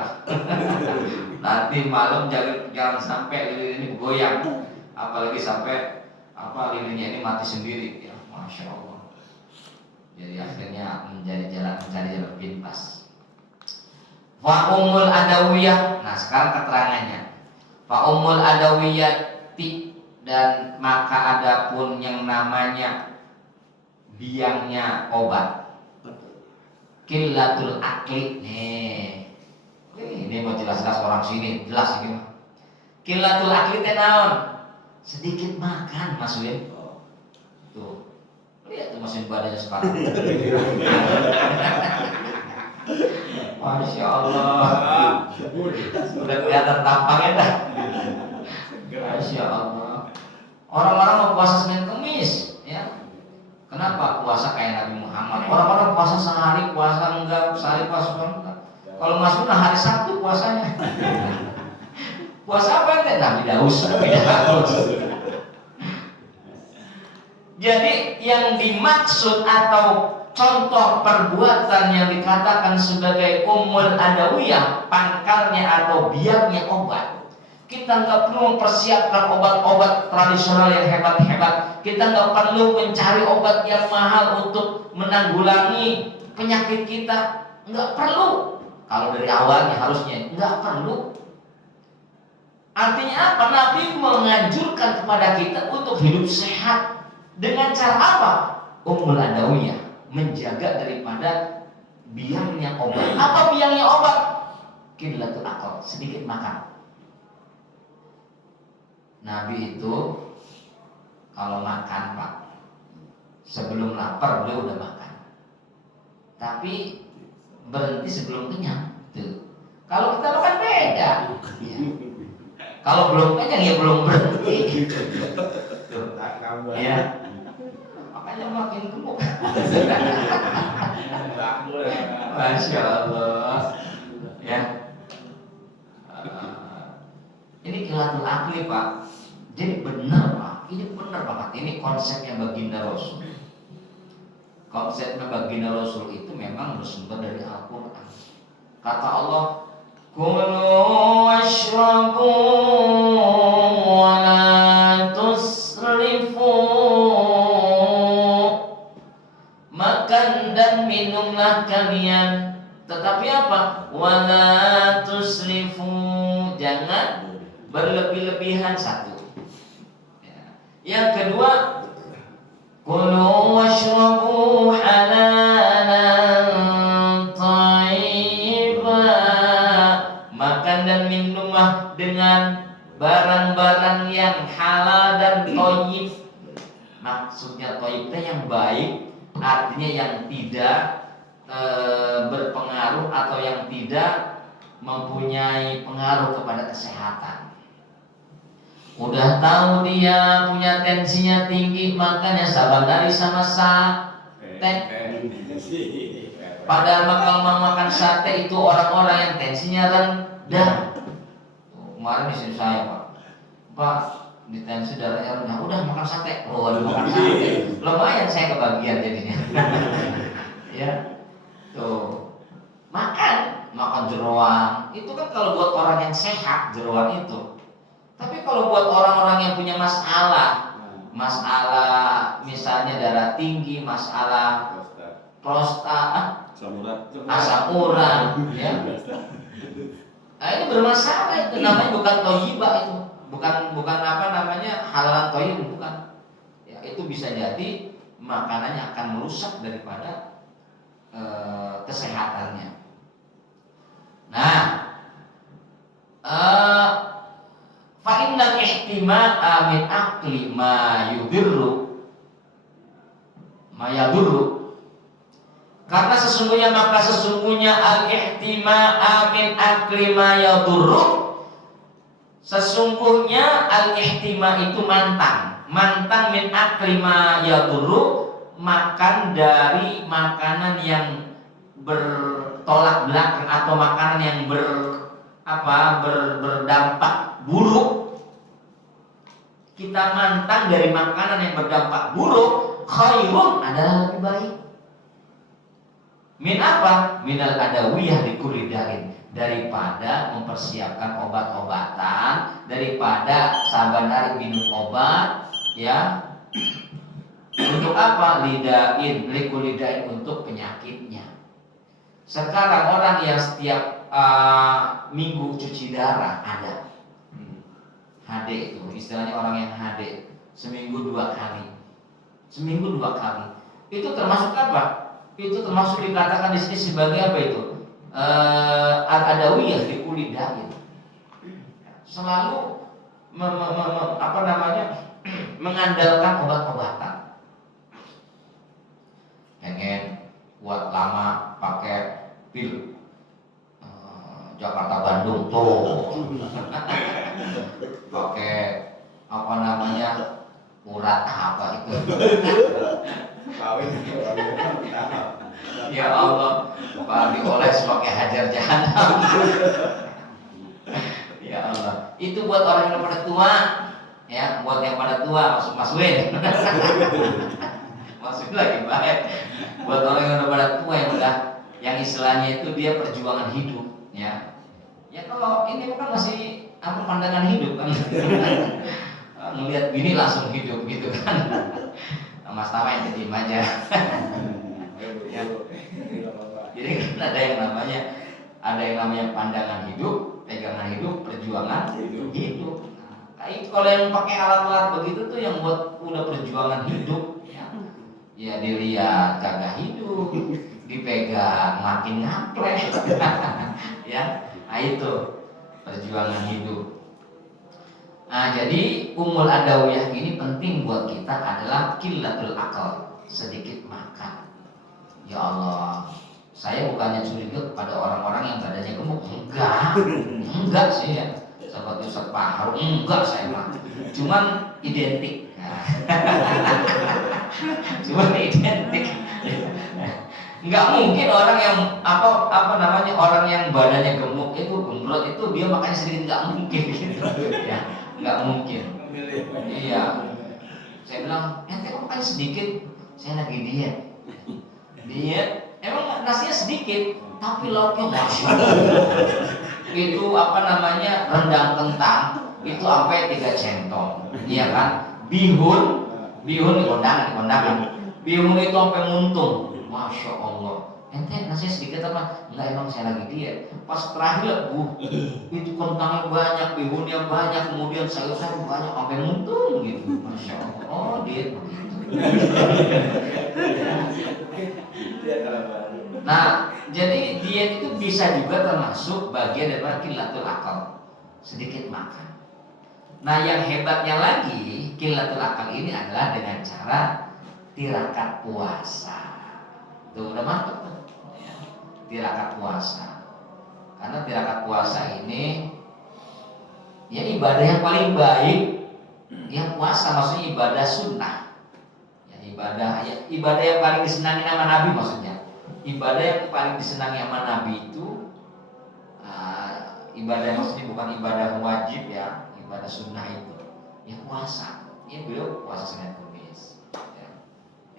Nanti malam jangan sampai lilin ini goyang, apalagi sampai lilinnya ini mati sendiri. Ya, masya Allah. Jadi akhirnya mencari jalan pintas. Fa umul adawiyah. Nah sekarang keterangannya. Fa umul adawiyati, dan maka adapun yang namanya biangnya obat. Qillatul akli. Ini mau jelas-jelas orang sini, jelas ini. Qillatul akli teh naon? Sedikit makan Mas Win. Tuh. Lihat tuh mesin badannya sekarang. Masya Allah. Sudah kelihatan tampangnya dah. Masya Allah. Orang-orang mau puasa Senin Kemis, ya. Kenapa puasa kayak Nabi Muhammad? Orang-orang puasa sehari, puasa enggak, sehari puasa enggak. Kalau Mas Buna hari Sabtu puasanya. Puasa apa ente? Nabi Daus. Jadi yang dimaksud atau contoh perbuatan yang dikatakan sebagai umul adawiyah, pangkalnya atau biangnya obat. Kita nggak perlu mempersiapkan obat-obat tradisional yang hebat-hebat. Kita nggak perlu mencari obat yang mahal untuk menanggulangi penyakit kita. Nggak perlu. Kalau dari awalnya harusnya nggak perlu. Artinya apa? Nabi menganjurkan kepada kita untuk hidup sehat dengan cara apa? Ummul adawiyah, menjaga daripada biangnya obat. Apa biangnya obat? Qillatul akal, sedikit makan. Nabi itu kalau makan Pak, sebelum lapar beliau udah makan. Tapi berhenti sebelum kenyang. Tuh. Kalau kita makan beda. Ya. Kalau belum kenyang ya belum berhenti. Tuh. Ya. Makanya makin gemuk. Masya Allah. Ya. Ini qillatul akli Pak. Jadi benar Pak. Ini benar banget. Ini konsepnya baginda Rasul. Konsepnya baginda Rasul itu memang bersumber dari Al-Quran. Kata Allah, kulu washrabu wa la tusrifu. Makan dan minumlah kalian, tetapi apa? Wa la tusrifu, jangan berlebih-lebihan. Satu. Yang kedua, kulu washrabu halalan thayyiba, makan dan minumlah dengan barang-barang yang halal dan thayyib. Maksudnya thayyib yang baik, artinya yang tidak berpengaruh atau yang tidak mempunyai pengaruh kepada kesehatan. Udah tahu dia punya tensinya tinggi, makanya sabar dari sama sate. Padahal kalau mau makan sate itu orang-orang yang tensinya rendah. Kemarin di sini saya Pak, di tensi darahnya rendah, udah makan sate. Oh, udah makan sate. Lumayan saya kebagian jadinya. Ya, tuh. makan jeroan. Itu kan kalau buat orang yang sehat jeroan itu. Tapi kalau buat orang-orang yang punya masalah misalnya darah tinggi, masalah prostat, asam urat, ya. Nah, ini bermasalah itu, namanya bukan thayyibah itu. Bukan apa namanya halalan thayyib, bukan. Ya, itu bisa jadi makanannya akan merusak daripada kesehatannya. Nah, fa innal ihtima'a min aqli ma yudhirru karena sesungguhnya al-ihtima'a min aqli ma yadurru, sesungguhnya al-ihtima' itu mantang min aqli ma yadurru, makan dari makanan yang bertolak belakang atau makanan yang berdampak buruk. Kita mantang dari makanan yang berdampak buruk, khairun, adalah lebih baik. Min apa? Minal adawiyah dikulidain, daripada mempersiapkan obat-obatan, daripada saban hari minum obat, ya. Untuk apa? Likulidain, untuk penyakitnya. Sekarang orang yang setiap minggu cuci darah ada. HD itu istilahnya, orang yang HD seminggu 2 kali. Itu termasuk apa? Itu termasuk dikatakan di sini sebagai apa itu? Al-adawiyah dikulidain. Selalu mengandalkan obat-obatan. Pengen kuat lama pakai pil Jakarta Bandung tuh. Pakai urat apa itu? Ya Allah, kalau dioles pakai hajar jahanam. Ya Allah, itu buat orang yang pada tua, ya, buat yang pada tua, Mas Win. Mas Win lagi baik. Buat orang yang pada tua yang istilahnya itu dia perjuangan hidup, ya. Ya kalau ini kan masih pandangan hidup kan. Ngelihat bini langsung hidup gitu kan. Mas Tama yang kedim aja. Ya. Jadi kan ada yang namanya pandangan hidup, pegangan hidup, perjuangan hidup. Nah, itu kalau yang pakai alat-alat begitu tuh yang buat udah perjuangan hidup, ya dilihat kagak hidup, dipegang makin ngaplek. Ya, nah itu perjuangan hidup. Nah, jadi umul adawiyah ini penting buat kita adalah qillatul akal, sedikit makan. Ya Allah, saya bukannya curiga kepada orang-orang yang badannya gemuk, enggak sih ya. Seperti Ustaz Pak Harun, enggak saya mah. Cuman identik. Enggak mungkin orang yang orang yang badannya gemuk itu gembrot itu dia makannya sedikit, enggak mungkin gitu. Ya, enggak mungkin. Iya. Saya bilang, "Ente kok makan sedikit?" Saya lagi diet. Emang nasinya sedikit, tapi lauknya masya Allah. Itu rendang kentang itu sampai 3 centong. Iya kan? Bihun kondangan. Bihun itu sampai muntung. Masya Allah. Ente nasinya sedikit apa? Enggak, emang saya lagi diet. Pas terakhir itu kentangnya banyak, bihunnya banyak, kemudian sayur-sayur banyak sampai muntung gitu. Masya Allah. Oh, diet begitu. Nah, jadi diet itu bisa juga termasuk bagian dari qillatul akal, sedikit makan. Nah, yang hebatnya lagi qillatul akal ini adalah dengan cara tirakat puasa. Tuh udah mantap tuh. Ya, tirakat puasa. Karena tirakat puasa ini ya ibadah yang paling baik, yang puasa maksudnya ibadah sunnah. Ibadah yang paling disenangi sama Nabi maksudnya. Ibadah yang paling disenangi sama Nabi itu ibadah maksudnya bukan ibadah wajib ya, ibadah sunnah itu. Ya puasa. Ya beliau puasa Senin Kamis. Ya.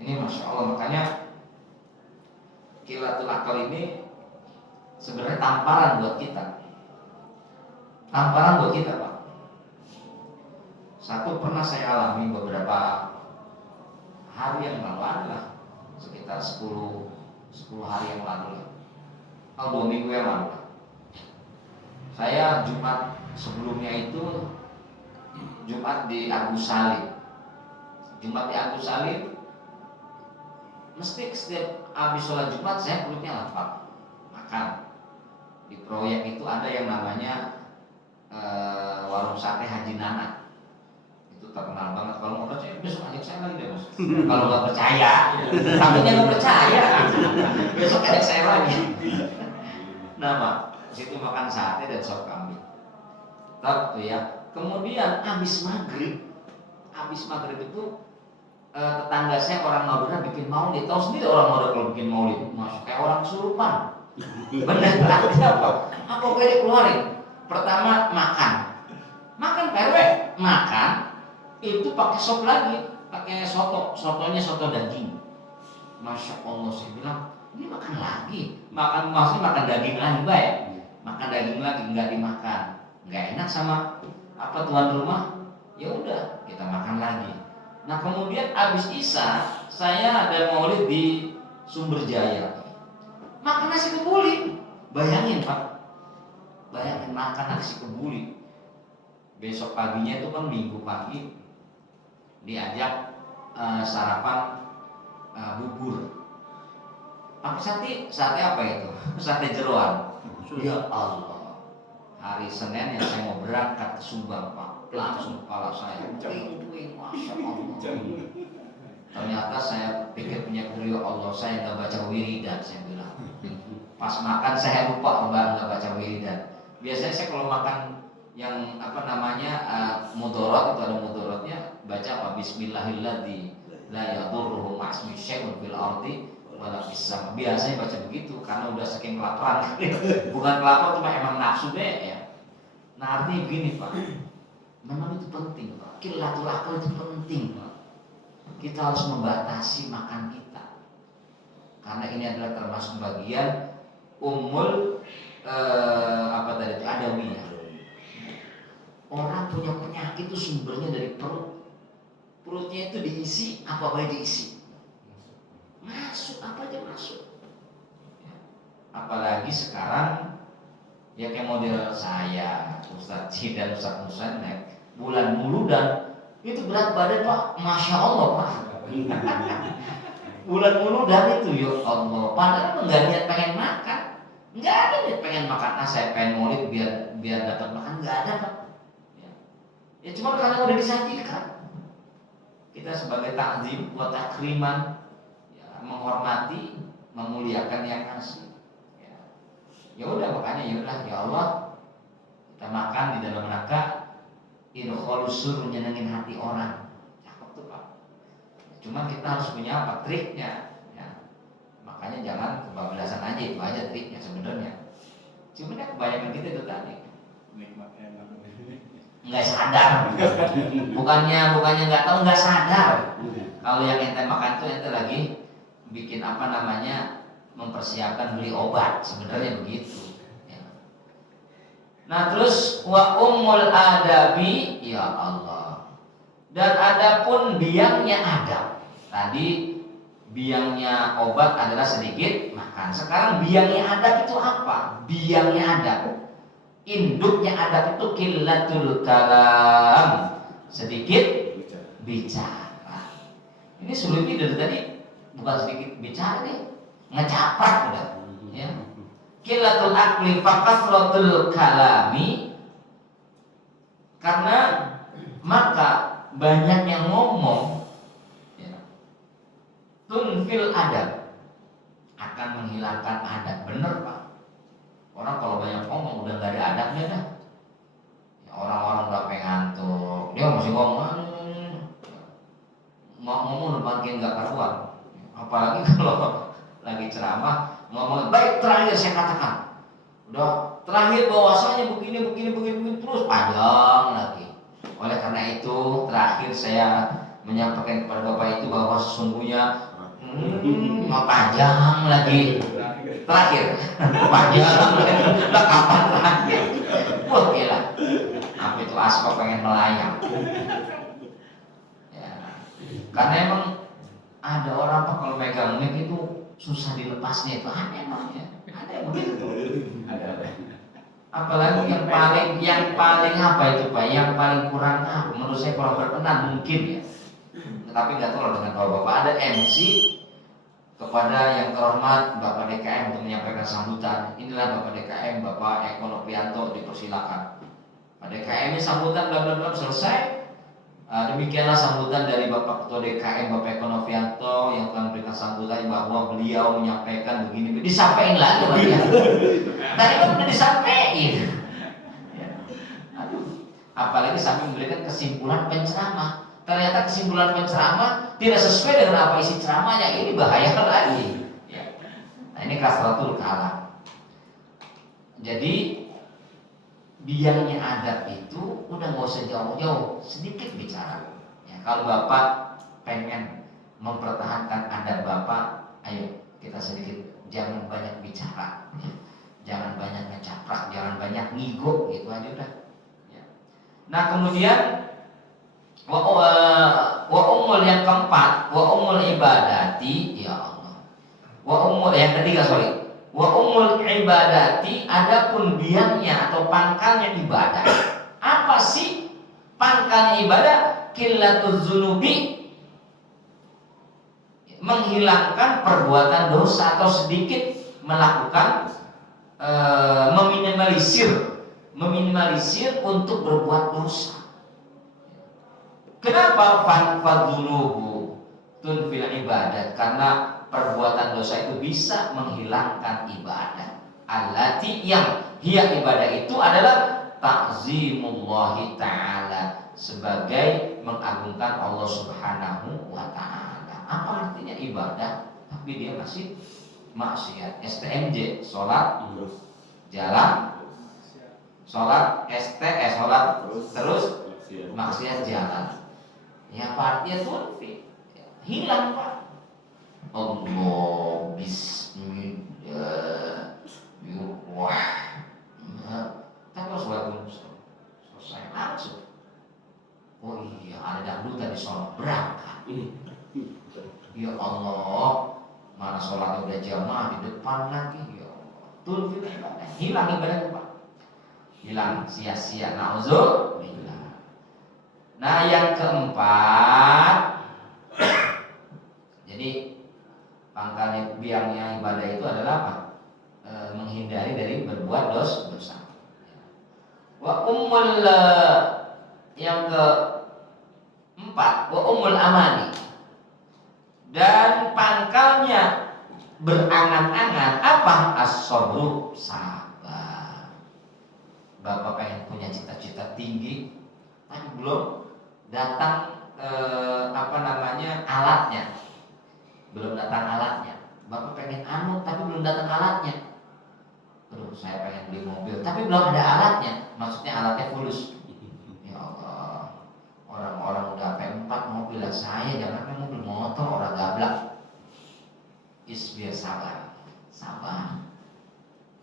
Ini Masya Allah, makanya qillatul akal ini sebenarnya tamparan buat kita. Tamparan buat kita, Pak. Satu pernah saya alami beberapa hari yang lalu lah, sekitar 10 hari yang lalu lah, atau 2 minggu yang lalu lah. Saya Jumat sebelumnya itu Jumat di Agus Salim. Jumat di Agus Salim, mesti setiap habis sholat Jumat saya perutnya lapar, makan. Di proyek itu ada yang namanya warung sate Haji Nana. Itu terkenal banget. Kalau mau percaya besok ajak saya lagi deh, Mas. Kalau nggak percaya, takutnya nggak percaya, besok ajak saya lagi. Nah, Pak, situ makan sate dan sop kambing. Tuh ya. Kemudian habis maghrib itu tetangga saya orang Madura bikin maulid. Tahu sendiri orang Madura kalau bikin maulid, masuk kayak orang kesurupan. Bener, artinya apa? Apa pede keluarin? Pertama makan PW, makan itu pakai sop lagi, pakai sotonya soto daging. Masya Allah, saya bilang ini makan lagi, maksudnya makan daging lagi, Mbak ya? Makan daging lagi, nggak dimakan, nggak enak sama apa tuan rumah. Ya udah, kita makan lagi. Nah kemudian abis Isya saya ada maulid di Sumberjaya, makan nasi kebuli. Bayangin Pak, bayangin makan nasi kebuli. Besok paginya itu kan Minggu pagi diajak sarapan bubur. Pakai sate apa itu? Sate jeroan. Ya Allah, hari Senin yang saya mau berangkat ke Subang, Pak, langsung kepala saya puing, Masya Allah. Ternyata saya pikir punya beliau Allah, saya nggak baca wiridan, saya bilang. Pas makan saya lupa nggak baca wiridan. Biasanya saya kalau makan yang apa namanya mudorot, itu ada mudorotnya, baca apa? Bismillahirrahmanirrahim. La yadurruhu ma'asmi syai'un fil ardi wala fis sama. Biasanya baca begitu karena udah saking kelaparan. Bukan kelapar, cuma emang nafsu deh ya. Nah artinya begini Pak, memang itu penting Pak. Qillatul akal itu penting Pak. Kita harus membatasi makan kita, karena ini adalah termasuk bagian umul adawiyah. Orang punya penyakit itu sumbernya dari perut. Perutnya itu diisi apa baik diisi, masuk apa aja masuk. Apalagi sekarang ya kayak model saya, Ustadz Ci dan Ustadz Musanek, bulan muludan itu berat badan Pak, Masya Allah Pak. Bulan muludan itu ya Allah, padahal nggak niat pengen makan, nggak ada niat pengen makan. Saya pengen maulid biar dapat makan, nggak ada Pak. Ya cuma karena udah disajikan, kita sebagai takzim buat takriman, ya, menghormati, memuliakan yang ngasih. Ya udah makanya ya Allah, kita makan di dalam rangka idkhalus surur, nyenengin hati orang. Cakep tuh Pak. Cuma kita harus punya apa triknya ya. Makanya jangan kebablasan aja, itu aja triknya sebenarnya. Cuma kan kebanyakan kita itu tadi nggak sadar. Bukannya nggak tahu, nggak sadar. Kalau yang ente makan tuh ente lagi bikin apa namanya, mempersiapkan beli obat, sebenarnya begitu ya. Nah terus wa ummul adabi, ya Allah, dan adapun biangnya adab. Tadi biangnya obat adalah sedikit makan, sekarang biangnya adab itu apa? Biangnya adab, induknya adab itu qillatul kalam, sedikit bicara. Ini sulitnya dari tadi bukan sedikit bicara nih, ngecaprak udah ya. Qillatul akli faqathratul kalami, karena maka banyak yang ngomong ya, tunfil adab, akan menghilangkan adab. Bener Pak, orang kalau banyak ngomong udah gak ada adabnya dah ya. Orang-orang udah pengen ngantuk, dia masih ngomong makin gak karuan. Apalagi kalau lagi ceramah ngomong, baik terakhir saya katakan, udah terakhir bahwasanya begini terus panjang lagi. Oleh karena itu terakhir saya menyampaikan kepada Bapak itu bahwa sesungguhnya panjang lagi. terakhir. Pagi lah kapan terakhir? Wah gila. Apa itu aspa pengen melayang. Ya. Karena emang ada orang Pak kalau megang mic itu susah dilepasnya itu aneh emang ya. Ada yang begitu. Ada. Apalagi yang paling apa itu Pak? Yang paling kurang apa? Menurut saya kurang berkenan mungkin ya. Tetapi nggak tahu dengan bapak ada MC kepada yang terhormat Bapak DKM untuk menyampaikan sambutan. Inilah Bapak DKM, Bapak Eko Nopianto, dipersilakan. Pak DKM ini sambutan bla bla bla selesai. Demikianlah sambutan dari Bapak Ketua DKM Bapak Eko Nopianto yang telah memberikan sambutan bahwa beliau menyampaikan begini. Disampaikan lagi Pak ya. Tadi kan udah disampaikan. Ya. Aduh, apalagi sampai memberikan kesimpulan penceramah. Ternyata kesimpulan penceramah tidak sesuai dengan apa isi ceramahnya, ini bahaya lagi. Ya. Nah ini kasratul kalam. Jadi biangnya adab itu udah nggak usah jauh-jauh, sedikit bicara. Ya, kalau bapak pengen mempertahankan adab bapak, ayo kita sedikit, jangan banyak bicara, ya. Jangan banyak ngecaprak, jangan banyak ngigo, gitu aja udah. Ya. Nah kemudian wa umul yang keempat, wa umul ibadati, ya Allah. Wa umul yang ketiga wa umul ibadati, adapun biangnya atau pangkalnya ibadah. Apa sih pangkalnya ibadah? Qillatuz dzunubi, menghilangkan perbuatan dosa atau sedikit melakukan meminimalisir untuk berbuat dosa. Kenapa fadzunubu tunfil ibadat? Karena perbuatan dosa itu bisa menghilangkan ibadah. Allati yang hiya ibadah itu adalah ta'zimullahi ta'ala, sebagai mengagungkan Allah Subhanahu wa ta'ala. Apa artinya ibadah tapi dia masih maksiat? STMJ, sholat jalan, sholat sholat terus maksiat jalan. Ya Pak, artinya tunfi, hilang Pak. Allah bismillah tapi harus walaupun selesai langsung. Oh iya, ada dangdutan di sholat berangkat. Ya Allah, mana sholatnya udah jamaah di depan lagi. Ya Allah, tunfi ibadah, hilang ibadah Pak, hilang sia-sia. Nauzubillah. Nah yang keempat, jadi pangkalnya biangnya ibadah itu adalah apa? Menghindari dari berbuat dosa. Wa umul yang keempat, wa umul amani, dan pangkalnya berangan-angan apa? As-sabru, sabar. Bapak pengen punya cita-cita tinggi, tapi belum datang alatnya, belum datang alatnya. Bapak pengen tapi belum datang alatnya. Aduh, saya pengen beli mobil tapi belum ada alatnya, maksudnya alatnya fulus. Ya Allah, orang-orang udah P4 mobil lah, saya jangan mobil motor, orang gablak. Biar sabar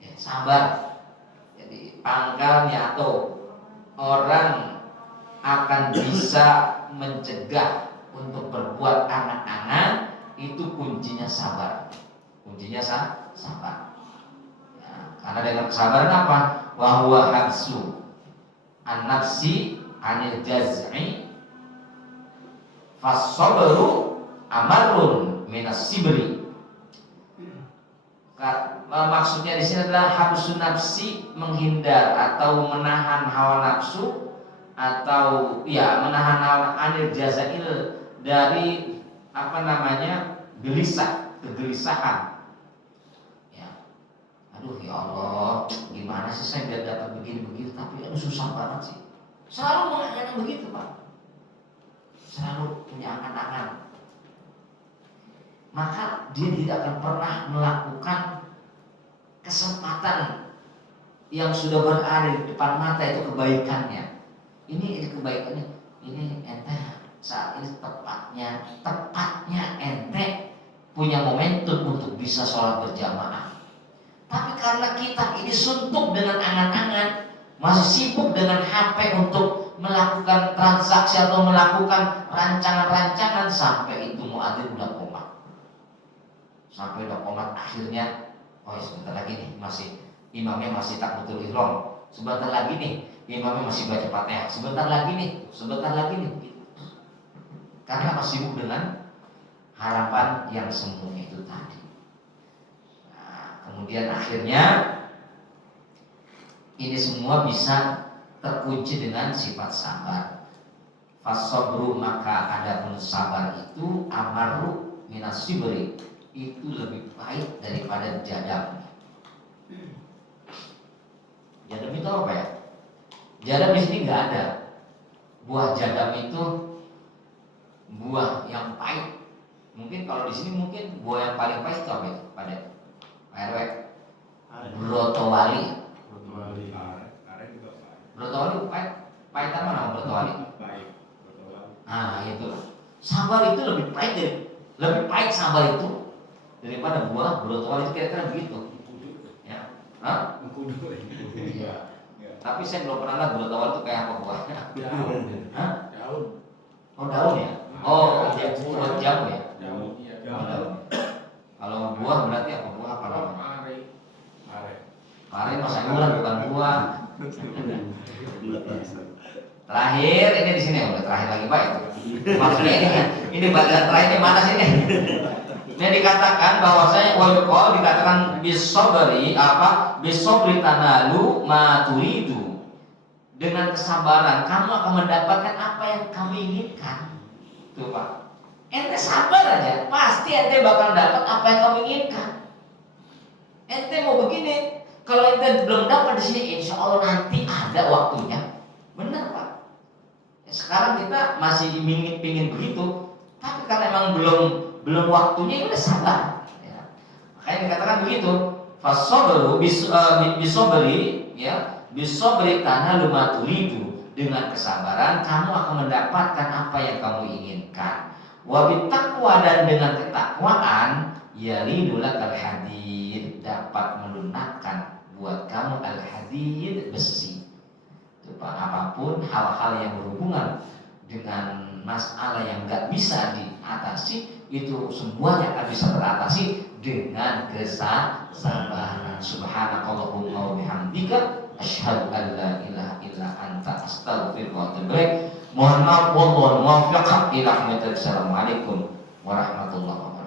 ya, sabar. Jadi pangkalnya atau orang akan bisa mencegah untuk berbuat angan-angan itu kuncinya sabar. Sabar. Ya, karena dengan kesabaran apa? Wa huwa habsu an-nafsi anil jaz'i fas-sabru amarrun minas sibri. Maksudnya di sini adalah habsun nafsi, menghindar atau menahan hawa nafsu, atau ya menahan hawa anil jazail, dari kegelisahan. Ya. Aduh ya Allah, gimana sih saya biar dapat begini-begitu, tapi aduh susah banget sih. Selalu mengangan begitu Pak, selalu punya angan-angan. Maka dia tidak akan pernah melakukan kesempatan yang sudah berada di depan mata, itu kebaikannya. Ini kebaikannya, ini ente saat ini tepatnya ente punya momentum untuk bisa sholat berjamaah. Tapi karena kita ini suntuk dengan angan-angan, masih sibuk dengan HP untuk melakukan transaksi atau melakukan rancangan-rancangan, sampai itu muadzin udah komat. Sampai udah komat, akhirnya sebentar lagi nih, imamnya masih takbiratul ihram. Sebentar lagi nih, imamnya masih baca Fatihah. Sebentar lagi nih. Karena masih sibuk dengan harapan yang semu itu tadi. Nah, kemudian akhirnya ini semua bisa terkunci dengan sifat sabar. Fasobru, maka adapun sabar itu amaru minas sibri, itu lebih baik daripada jadam. Jadam itu apa ya? Jadam di sini nggak ada. Buah jadam itu buah yang pahit. Mungkin kalau di sini mungkin buah yang paling pahit itu apa itu? Pada Pak RW, brotowali. Brotowali pahit. Pahitan mana brotowali? Nah itu. Sabar itu lebih pahit sabar itu daripada buah brotowali, itu kira-kira begitu. Ya. Hah? Iya. Tapi saya belum pernah lihat brotowali itu kayak apa buahnya. Daun. Hah? Daun. Oh daun ya? Oh buat jamu ya? Daun. Oh, daun. Kalau buah berarti apa? Buah apa namanya? Pare mah sayuran bukan buah. Terakhir ini di sini udah terakhir lagi Pak itu. Maksudnya ini bagian terakhirnya mana sini? Ini dikatakan bahwasanya wal dikatakan bisobri tanalu ma turidu. Dengan kesabaran kamu akan mendapatkan apa yang kamu inginkan. Tuh Pak. Ente sabar aja, pasti ente bakal dapat apa yang kamu inginkan. Ente mau begini, kalau ente belum dapat di sini, insya Allah nanti ada waktunya. Benar Pak. Sekarang kita masih pingin begitu, tapi karena emang belum waktunya, ya udah sabar. Ya. Makanya dikatakan begitu. Fasobru bisobri, ya, bisobri tanah luma turidu. Dengan kesabaran kamu akan mendapatkan apa yang kamu inginkan. Wabit takwa, dan dengan ketakwaan yaridulak al-hadid, dapat melunakkan buat kamu al-hadid, besi. Apapun hal-hal yang berhubungan dengan masalah yang nggak bisa diatasi, itu semuanya akan bisa teratasi dengan kesabaran. Subhanakallahumma wa bihamdika asyhadu an la ilaha illa anta astaghfiruka wa atubu ilaik. Mohon maaf, wallahu muwaffiq ila hidayah. Assalamualaikum warahmatullahi wabarakatuh.